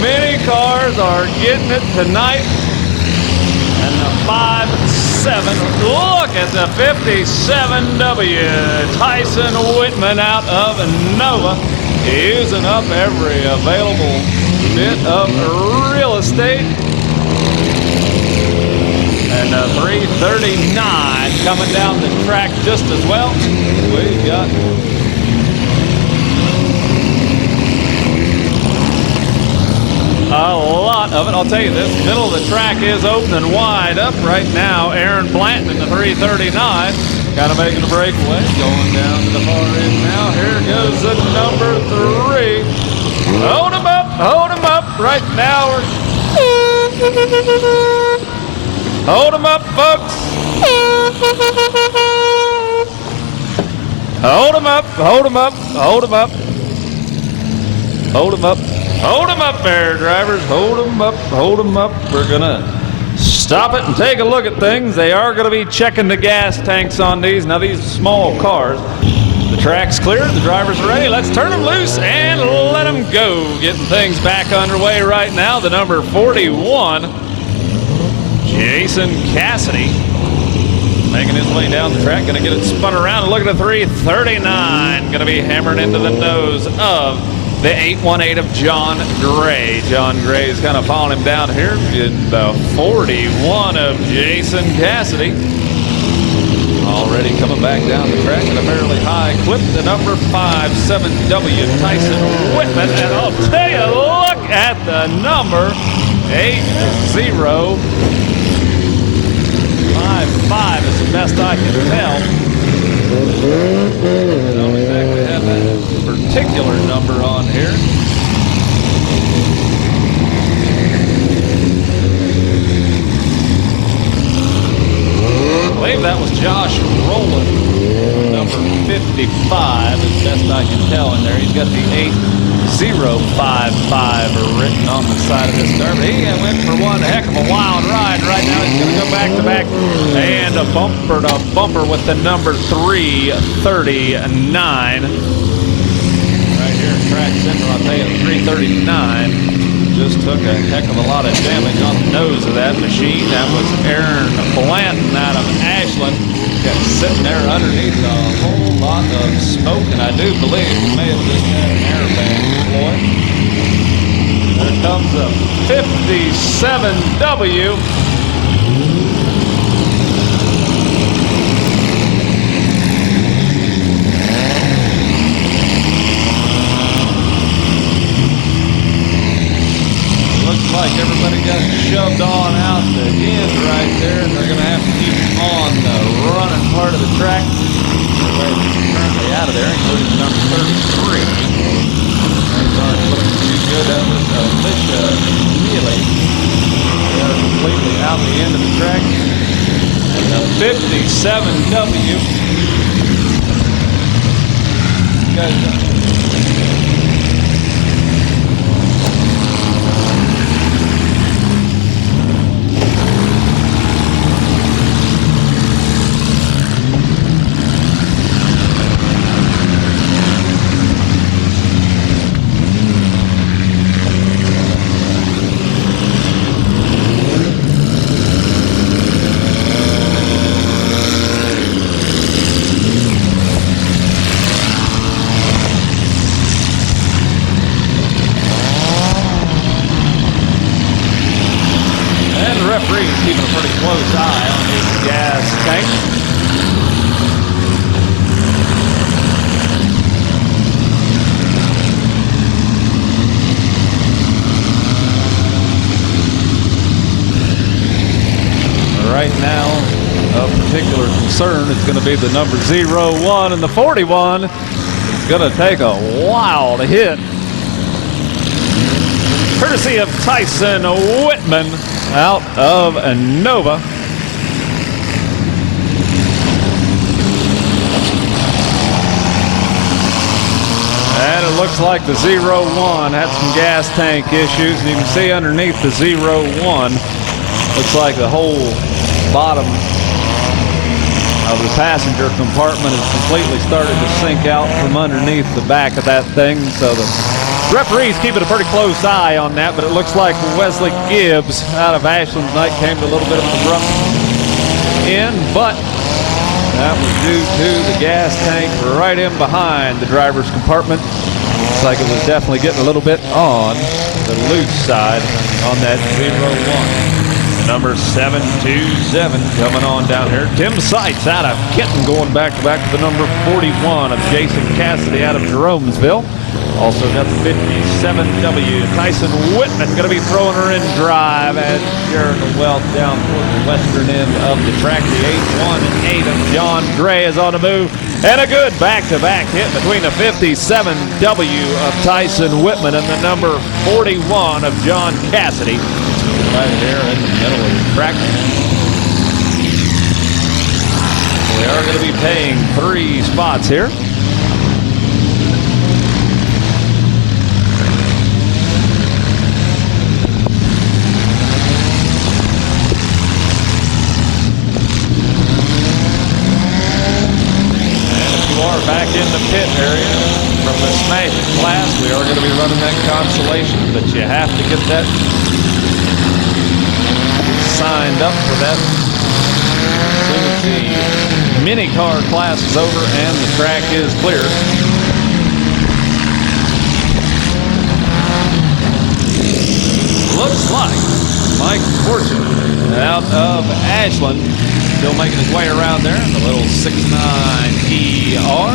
mini cars are getting it tonight. And the 5'7". Look at the 57W. Tyson Whitman out of Nova, using up every available bit of real estate. And 339 coming down the track just as well. We've got a lot of it. I'll tell you, this middle of the track is opening wide up right now. Aaron Blanton in the 339. Kind of making a breakaway. Going down to the far end now. Here goes the number 3. Hold him up right now. Hold them up, folks. Hold them up, hold them up, hold them up. Hold them up. Hold them up there, drivers. Hold them up, hold them up. We're gonna stop it and take a look at things. They are gonna be checking the gas tanks on these. Now these small cars. The track's clear, the drivers are ready. Let's turn them loose and let them go. Getting things back underway right now. The number 41, Jason Cassidy, making his way down the track. Gonna get it spun around and look at the 339. Gonna be hammering into the nose of the 818 of John Gray. John Gray is kind of following him down here. In the 41 of Jason Cassidy. Already coming back down the track at a fairly high clip. The number 57W, Tyson Whitman. And I'll tell you, look at the number 8055 is the best I can tell. I don't exactly have that particular number on here. I believe that was Josh Rowland, number 55, as best I can tell in there. He's got the 8055 written on the side of this car. But he went for one heck of a wild ride. Right now he's going to go back to back and a bumper to bumper with the number 339. Right here at Track Center, I'll tell you, 339 just took a heck of a lot of damage on the nose of that machine. That was Aaron Blanton out of Ashland. Got sitting there underneath a whole lot of smoke, and I do believe he may have just had an airbag deployed. There comes a 57W. Like everybody got shoved on out the end right there, and they're going to have to keep on the running part of the track. Everybody's currently out of there, including the number 33. Things aren't looking too good. That was Alicia Neely. They're completely out the end of the track. And the 57W. You guys referee's keeping a pretty close eye on his gas tank. Right now, of particular concern is going to be the number 01, and the 41 is going to take a wild hit. Courtesy of Tyson Whitman out of Nova. And it looks like the 01 had some gas tank issues, and you can see underneath the 01, looks like the whole bottom of the passenger compartment has completely started to sink out from underneath the back of that thing. So the referee's keeping a pretty close eye on that, but it looks like Wesley Gibbs out of Ashland tonight came to a little bit of an abrupt end, but that was due to the gas tank right in behind the driver's compartment. Looks like it was definitely getting a little bit on the loose side on that 01. Number 727 coming on down here. Tim Seitz out of Kenton going back to back with the number 41 of Jason Cassidy out of Jeromesville. Also got the 57W. Tyson Whitman going to be throwing her in drive as Sharon Wealth down toward the western end of the track. The 818 of John Gray is on the move. And a good back-to-back hit between the 57W of Tyson Whitman and the number 41 of John Cassidy. right here in the middle of the track. We are going to be paying 3 spots here. Back in the pit area from the Smashing class. We are going to be running that consolation, but you have to get that signed up for that as soon as the mini car class is over and the track is clear. Looks like Mike Fortune out of Ashland, still making his way around there in the little 6.9 ER.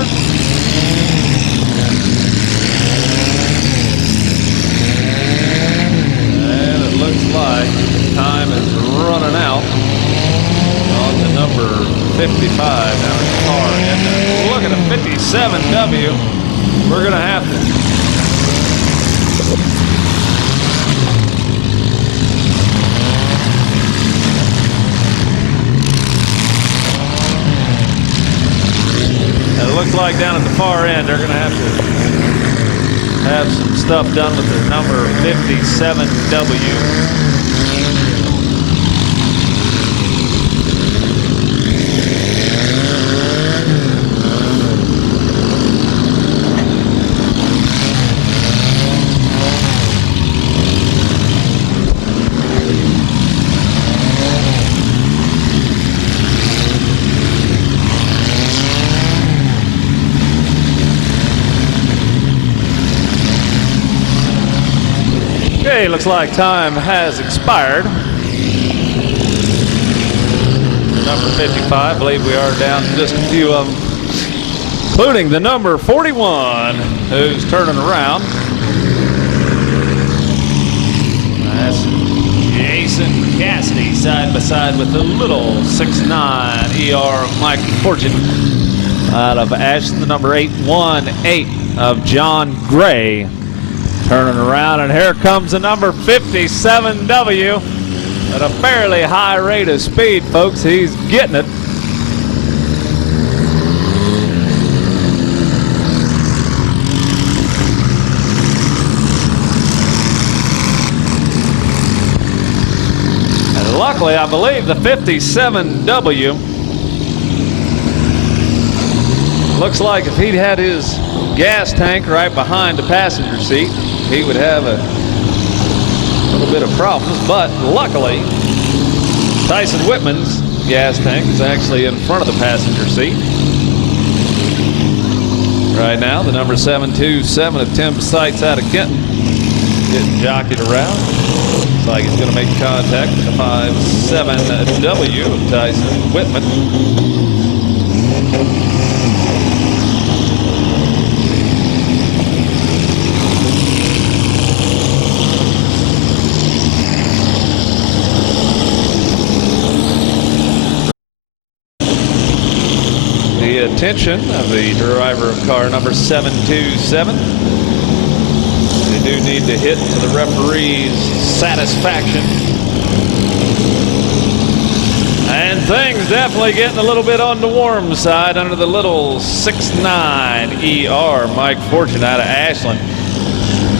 And it looks like time is running out on the number 55 down in the car. And look at a 57W. We're going to have to looks like down at the far end they're going to have some stuff done with the number 57W. Okay, looks like time has expired. Number 55, I believe we are down to just a few of them, including the number 41, who's turning around. That's Jason Cassidy side by side with the little 6.9 ER Mike Fortune out of Ashland, the number 818 of John Gray. Turning around, and here comes the number 57W at a fairly high rate of speed, folks. He's getting it. And luckily, I believe the 57W looks like if he'd had his gas tank right behind the passenger seat, he would have a little bit of problems, but luckily Tyson Whitman's gas tank is actually in front of the passenger seat. Right now, the number 727 of Tim Sites out of Kenton getting jockeyed around. Looks like he's going to make contact with the 57W of Tyson Whitman. Attention of the driver of car number 727. They do need to hit to the referee's satisfaction. And things definitely getting a little bit on the warm side under the little 6.9 ER Mike Fortune out of Ashland.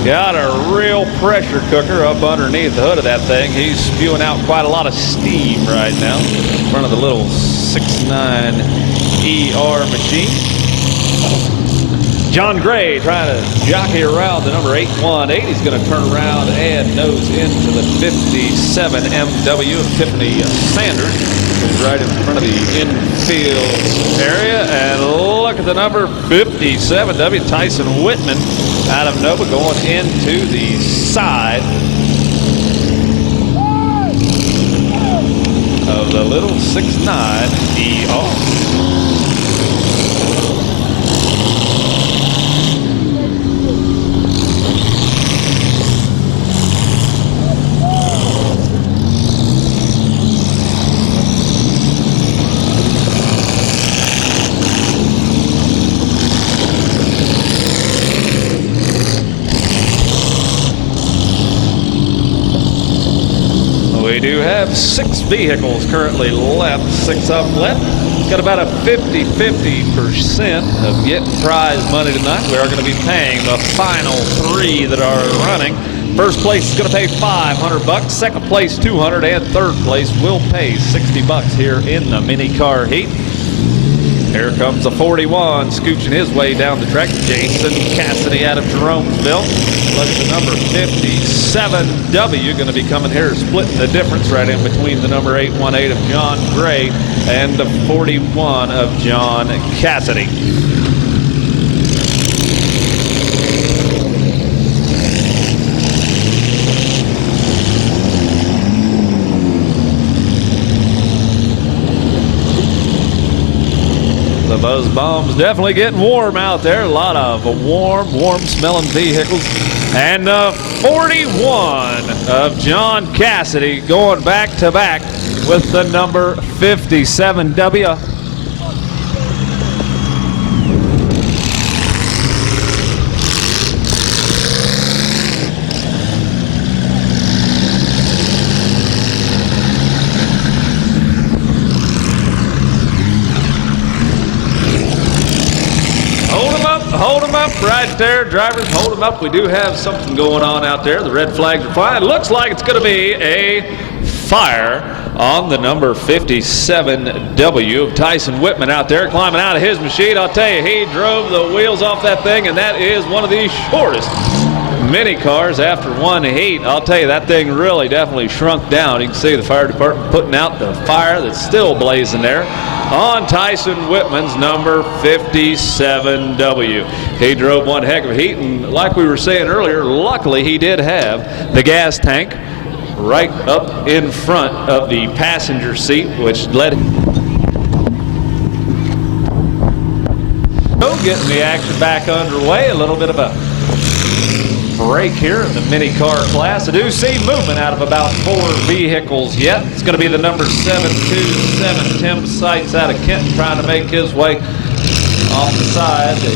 Got a real pressure cooker up underneath the hood of that thing. He's spewing out quite a lot of steam right now in front of the little 6.9 ER machine. John Gray trying to jockey around the number 818. He's going to turn around and nose into the 57 MW of Tiffany Sanders. He's right in front of the infield area. And look at the number 57W, Tyson Whitman out of Nova, going into the side of the little 6.9 ER. We do have 6 vehicles currently left, 6 of them left. Got about a 50-50% of getting prize money tonight. We are going to be paying the final 3 that are running. First place is going to pay $500, second place $200, and third place will pay $60 here in the mini car heat. Here comes the 41, scooching his way down the track. Jason Cassidy out of Jeromesville. Look at the number 57W going to be coming here, splitting the difference right in between the number 818 of John Gray and the 41 of John Cassidy. The Buzz Bomb's definitely getting warm out there. A lot of warm smelling vehicles. And 41 of John Cassidy going back to back with the number 57W. Hold them up right there, drivers. Hold them up. We do have something going on out there. The red flags are flying. Looks like it's going to be a fire on the number 57W of Tyson Whitman out there climbing out of his machine. I'll tell you, he drove the wheels off that thing, and that is one of the shortest mini cars after one heat. I'll tell you, that thing really definitely shrunk down. You can see the fire department putting out the fire that's still blazing there on Tyson Whitman's number 57W. He drove one heck of a heat, and like we were saying earlier, luckily he did have the gas tank right up in front of the passenger seat, which led getting the action back underway. A little bit of a break here in the mini car class. I do see movement out of about 4 vehicles yet. It's going to be the number 727 Tim Sites out of Kent trying to make his way off the side. They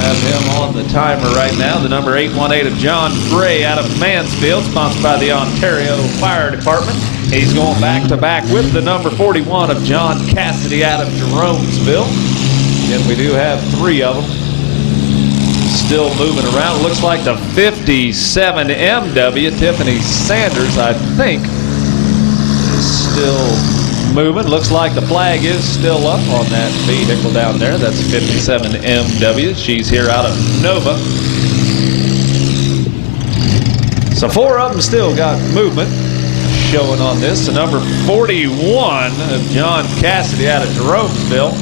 have him on the timer right now. The number 818 of John Gray out of Mansfield, sponsored by the Ontario Fire Department. He's going back to back with the number 41 of John Cassidy out of Jeromesville. And we do have 3 of them still moving around. It looks like the 57MW, Tiffany Sanders, I think, is still moving. Looks like the flag is still up on that vehicle down there. That's 57MW. She's here out of Nova. So 4 of them still got movement showing on this. The number 41 of John Cassidy out of Jeromesville.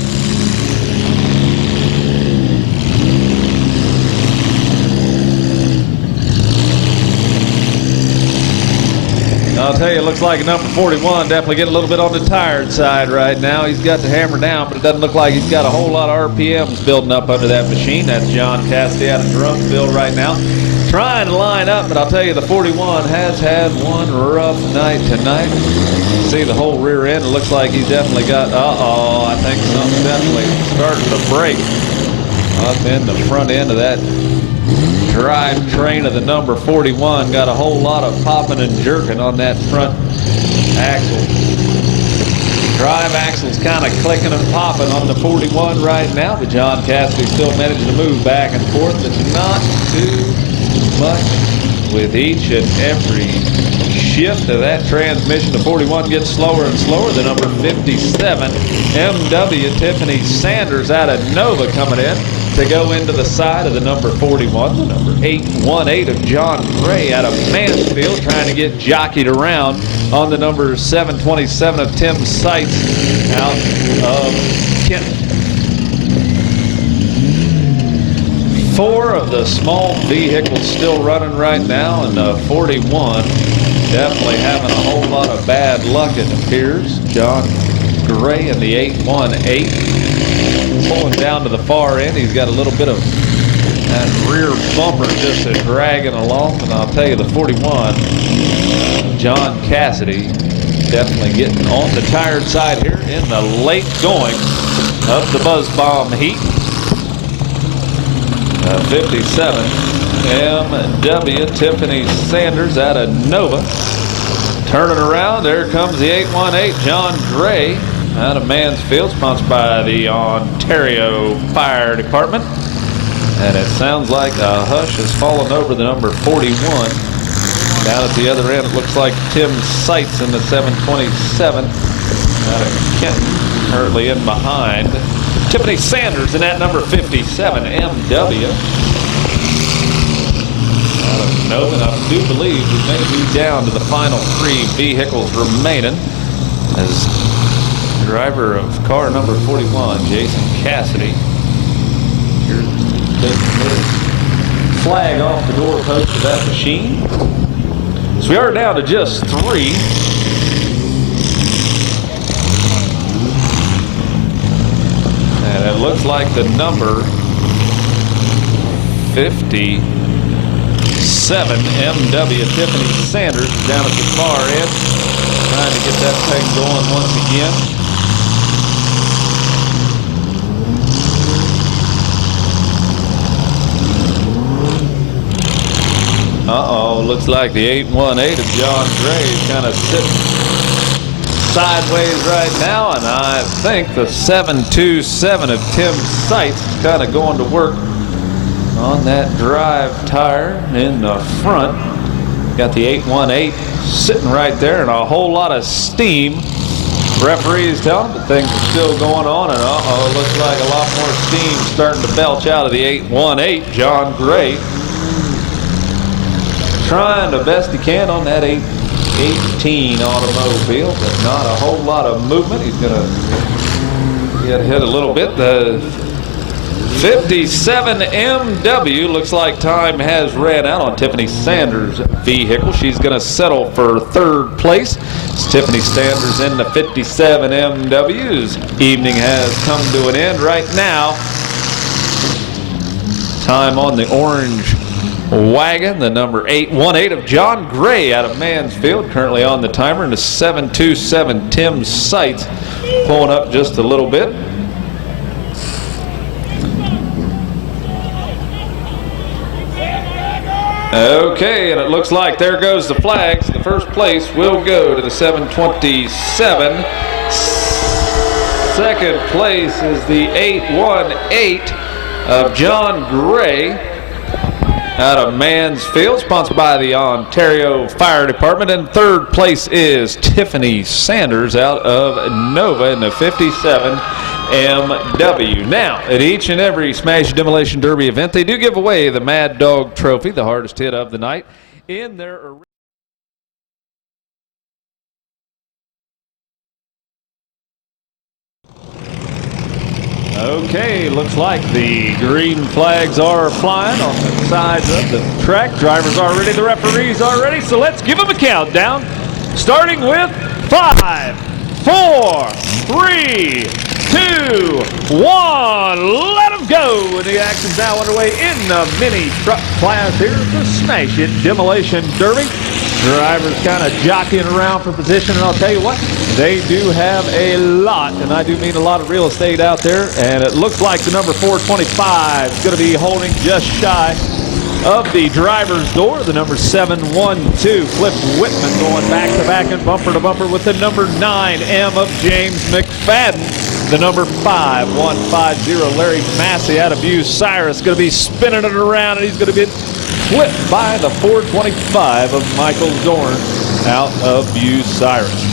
I'll tell you, it looks like number 41 definitely getting a little bit on the tired side right now. He's got the hammer down, but it doesn't look like he's got a whole lot of RPMs building up under that machine. That's John Cassidy out of Jeromesville right now. Trying to line up, but I'll tell you, the 41 has had one rough night tonight. See the whole rear end. It looks like he's definitely got, I think something definitely started to break up in the front end of that drive train of the number 41. Got a whole lot of popping and jerking on that front axle. Drive axle's kind of clicking and popping on the 41 right now, but John Cassidy still managing to move back and forth, but not too much with each and every shift of that transmission. The 41 gets slower and slower. The number 57 MW, Tiffany Sanders out of Nova, coming in to go into the side of the number 41. The number 818 of John Gray out of Mansfield, trying to get jockeyed around on the number 727 of Tim Sites out of Kent. 4 of the small vehicles still running right now, and the 41 definitely having a whole lot of bad luck, it appears. John Gray and the 818 pulling down to the far end. He's got a little bit of that rear bumper just dragging along, and I'll tell you, the 41, John Cassidy, definitely getting on the tired side here in the late going of the Buzz Bomb heat. 57 MW, Tiffany Sanders out of Nova, Turning around, there comes the 818 John Gray out of Mansfield, sponsored by the Ontario Fire Department. And it sounds like a hush has fallen over the number 41. Down at the other end, it looks like Tim Seitz in the 727. Out of Kent, currently in behind. Tiffany Sanders in that number 57 MW. Out of Nova, and I do believe we may be down to the final 3 vehicles remaining. As driver of car number 41, Jason Cassidy, here's taking his flag off the doorpost of that machine. So we are down to just 3. And it looks like the number 57 MW Tiffany Sanders is down at the far end, trying to get that thing going once again. Looks like the 818 of John Gray is kind of sitting sideways right now, and I think the 727 of Tim Seitz is kind of going to work on that drive tire in the front. Got the 818 sitting right there and a whole lot of steam. Referees tell them that things are still going on, and looks like a lot more steam starting to belch out of the 818 John Gray. Trying the best he can on that 818 automobile, but not a whole lot of movement. He's going to get hit a little bit. The 57 MW looks like time has ran out on Tiffany Sanders' vehicle. She's going to settle for 3rd place. It's Tiffany Sanders in the 57 MW's evening has come to an end right now. Time on the orange wagon, the number 818 of John Gray out of Mansfield, currently on the timer, and the 727 Tim Seitz pulling up just a little bit. Okay, and it looks like there goes the flags. The first place will go to the 727. Second place is the 818 of John Gray out of Mansfield, sponsored by the Ontario Fire Department. And 3rd place is Tiffany Sanders out of Nova in the 57 MW. Now, at each and every Smash Demolition Derby event, they do give away the Mad Dog Trophy, the hardest hit of the night, in their original. Okay, looks like the green flags are flying on the sides of the track. Drivers are ready, the referees are ready, so let's give them a countdown. Starting with 5, 4, 3, 2, 1. Let them go. And the action's now underway in the mini truck class here at the Smash It Demolition Derby. Drivers kind of jockeying around for position, and I'll tell you what, they do have a lot, and I do mean a lot of real estate out there, and it looks like the number 425 is going to be holding just shy of the driver's door. The number 712, Cliff Whitman, going back-to-back and bumper-to-bumper with the number 9M of James McFadden. The number 5150, Larry Massey out of Bucyrus, going to be spinning it around, and he's going to be flipped by the 425 of Michael Dorn out of Bucyrus.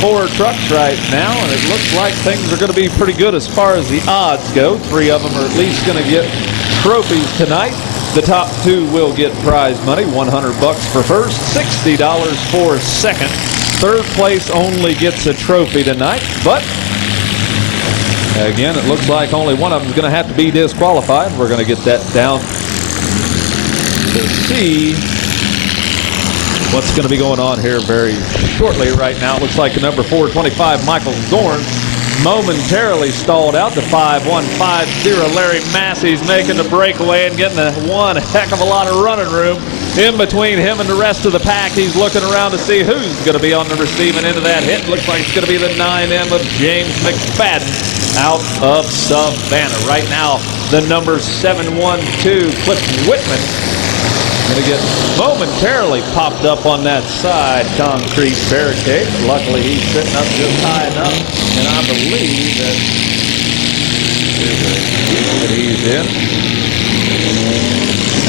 4 trucks right now, and it looks like things are going to be pretty good as far as the odds go. 3 of them are at least going to get trophies tonight. The top 2 will get prize money, $100 for first, $60 for second. 3rd place only gets a trophy tonight, but again, it looks like only one of them is going to have to be disqualified. We're going to get that down to see what's going to be going on here very shortly. Right now, it looks like the number 425, Michael Zorn, momentarily stalled out. The 5150, Larry Massey's making the breakaway and getting one heck of a lot of running room in between him and the rest of the pack. He's looking around to see who's going to be on the receiving end of that hit. Looks like it's going to be the 9M of James McFadden out of Savannah. Right now, the number 712, Cliff Whitman, Going to get momentarily popped up on that side concrete barricade. Luckily, he's sitting up just high enough, and I believe that he's in.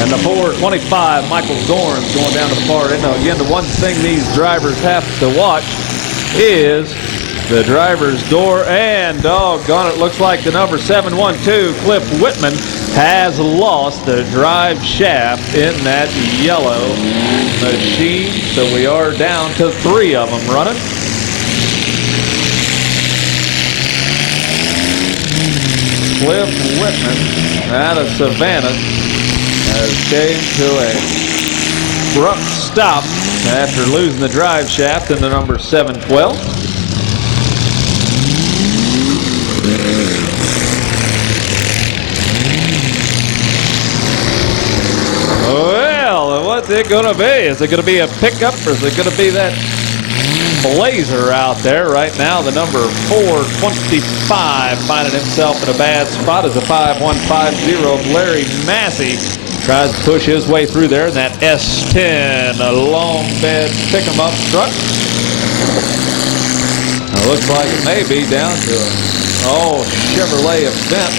And the 425, Michael Zorn's going down to the far end. Now, again, the one thing these drivers have to watch is the driver's door, and doggone it, looks like the number 712, Cliff Whitman, has lost the drive shaft in that yellow machine. So we are down to 3 of them running. Cliff Whitman out of Savannah has came to a abrupt stop after losing the drive shaft in the number 712. Well, what's it going to be? Is it going to be a pickup, or is it going to be that Blazer out there? Right now, the number 425 finding himself in a bad spot as a 5150 Larry Massey tries to push his way through there in that S10 long bed pick-em-up truck. It looks like it may be down to a Chevrolet event.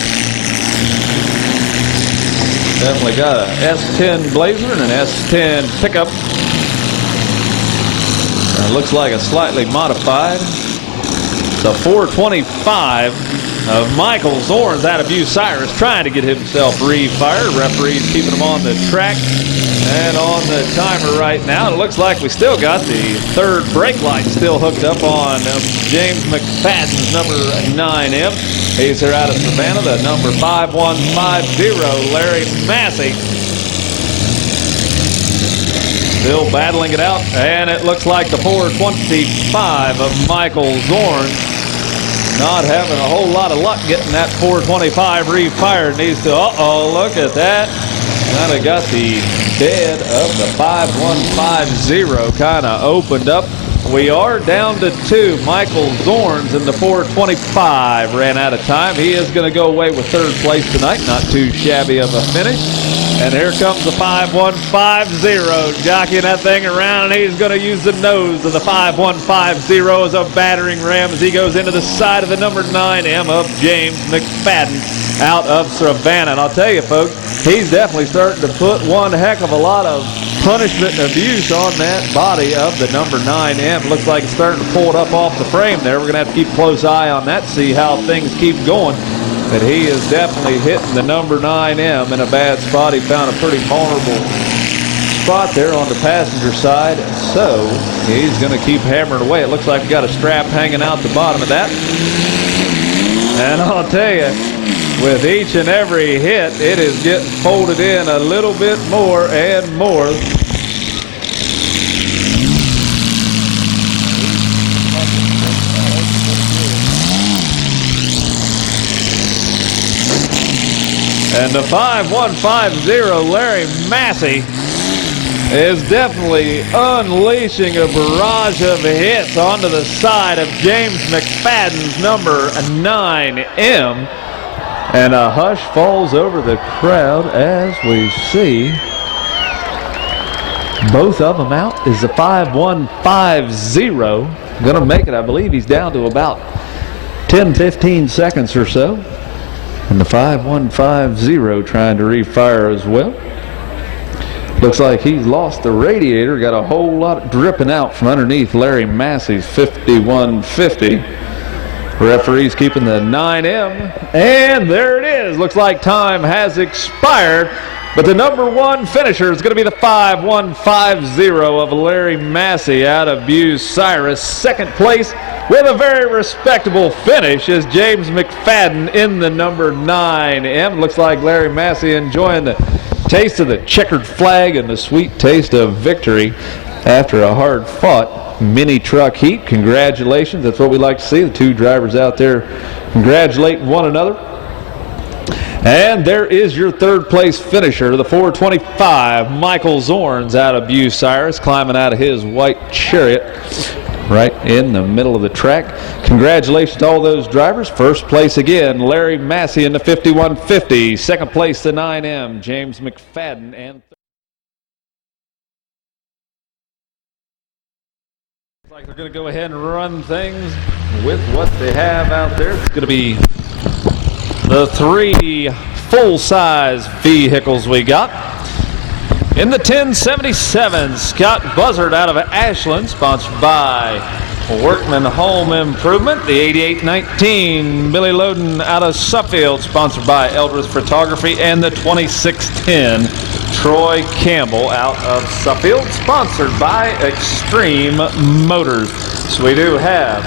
Definitely got an S10 Blazer and an S10 pickup. It looks like a slightly modified. The 425 of Michael Zorns out of Bucyrus trying to get himself re-fired. Referees keeping him on the track and on the timer right now. It looks like we still got the third brake light still hooked up on James McFadden's number 9M. He's here out of Savannah, the number 5150 Larry Massey. Still battling it out, and it looks like the 425 of Michael Zorn not having a whole lot of luck getting that 425 re-fired. Needs to, look at that. Kind of got the bed of the 5150 kind of opened up. We are down to 2. Michael Zorns in the 425 ran out of time. He is going to go away with third place tonight. Not too shabby of a finish. And here comes the 5150 jockeying that thing around, and he's going to use the nose of the 5150 as a battering ram as he goes into the side of the number 9M of James McFadden out of Savannah. And I'll tell you, folks, he's definitely starting to put one heck of a lot of punishment and abuse on that body of the number 9M. Looks like it's starting to pull it up off the frame there. We're going to have to keep a close eye on that, see how things keep going. But he is definitely hitting the number 9M in a bad spot. He found a pretty vulnerable spot there on the passenger side. So he's going to keep hammering away. It looks like we got a strap hanging out the bottom of that. And I'll tell you, with each and every hit, it is getting folded in a little bit more and more. And the 5150 Larry Massey is definitely unleashing a barrage of hits onto the side of James McFadden's number 9M. And a hush falls over the crowd as we see both of them out. Is the 5150 going to make it? I believe he's down to about 10-15 seconds or so. And the 5150 trying to refire as well. Looks like he's lost the radiator. Got a whole lot dripping out from underneath Larry Massey's 5150. Referee's keeping the 9M. And there it is. Looks like time has expired. But the number 1 finisher is going to be the 5150 of Larry Massey out of Bucyrus. Second place with a very respectable finish is James McFadden in the number 9M. Looks like Larry Massey enjoying the taste of the checkered flag and the sweet taste of victory after a hard-fought mini truck heat. Congratulations. That's what we like to see. The two drivers out there congratulating one another. And there is your third place finisher, the 425, Michael Zorns out of Bucyrus, climbing out of his white Chariot right in the middle of the track. Congratulations to all those drivers. First place again, Larry Massey in the 5150. Second place, the 9M, James McFadden. And Like they're going to go ahead and run things with what they have out there. It's going to be the 3 full-size vehicles we got. In the 1077, Scott Buzzard out of Ashland, sponsored by Workman Home Improvement. The 8819, Billy Loden out of Suffield, sponsored by Eldred's Photography. And the 2610, Troy Campbell out of Suffield, sponsored by Extreme Motors. So we do have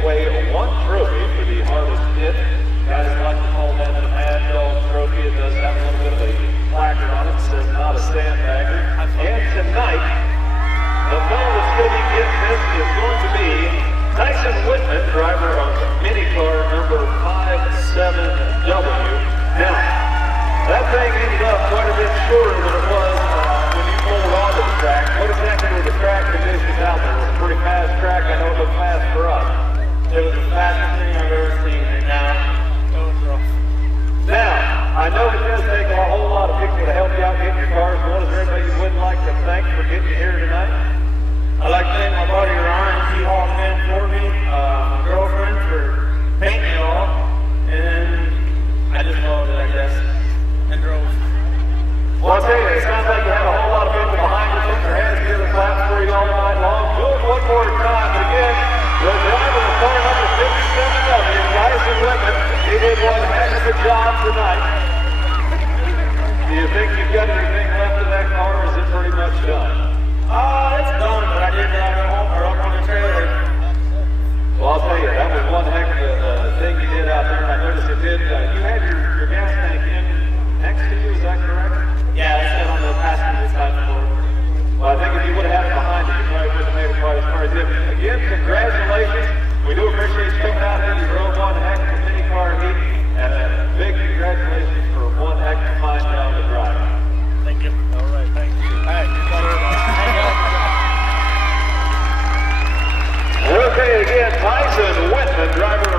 away one trophy for the hardest hit. Guys like to call that the Mad Dog Trophy. It does have a little bit of a placard on it that says not a sandbagger. And tonight, the fellow that's going to be getting this is going to be Tyson Whitman, driver of mini car number 57W. Now, that thing ended up quite a bit shorter than it was when you pulled onto the track. What exactly were the track conditions out there? It was a pretty fast track. I know it was fast for us. It was the fastest thing I've ever seen, and now it was rough. Now, I know it does take a whole lot of people to help you out get your cars going. Is there anybody you would like to thank for getting you here tonight? I'd like to thank my buddy Ryan. He hauled in for me, my girlfriend for painting it all, and then I just loved it, I guess, and drove. Well, I'll tell you, it sounds like you have a whole lot of people behind you putting their hands together, clapping for you all night long. Do it one more time. But again, the driver of car number 57W, Tyson Whitman, he did one heck of a job tonight. Do you think you've got anything left of that car, or is it pretty much done? It's done, but I did drive it home or up on the trailer. Well, I'll tell you, that was one heck of a thing you did out there. I noticed it did. You had your gas tank in next to you, is that correct? Yeah, it's been on the passenger side floor. Well, I think if you would have had it behind you, you probably wouldn't have made it quite as far as it. Again, congratulations. We do appreciate you coming out here. You drove one heck of a mini car heat, and a big congratulations for one heck of a fine job to drive. Thank you. All right, thank you. Okay, again, Tyson Whitman, driver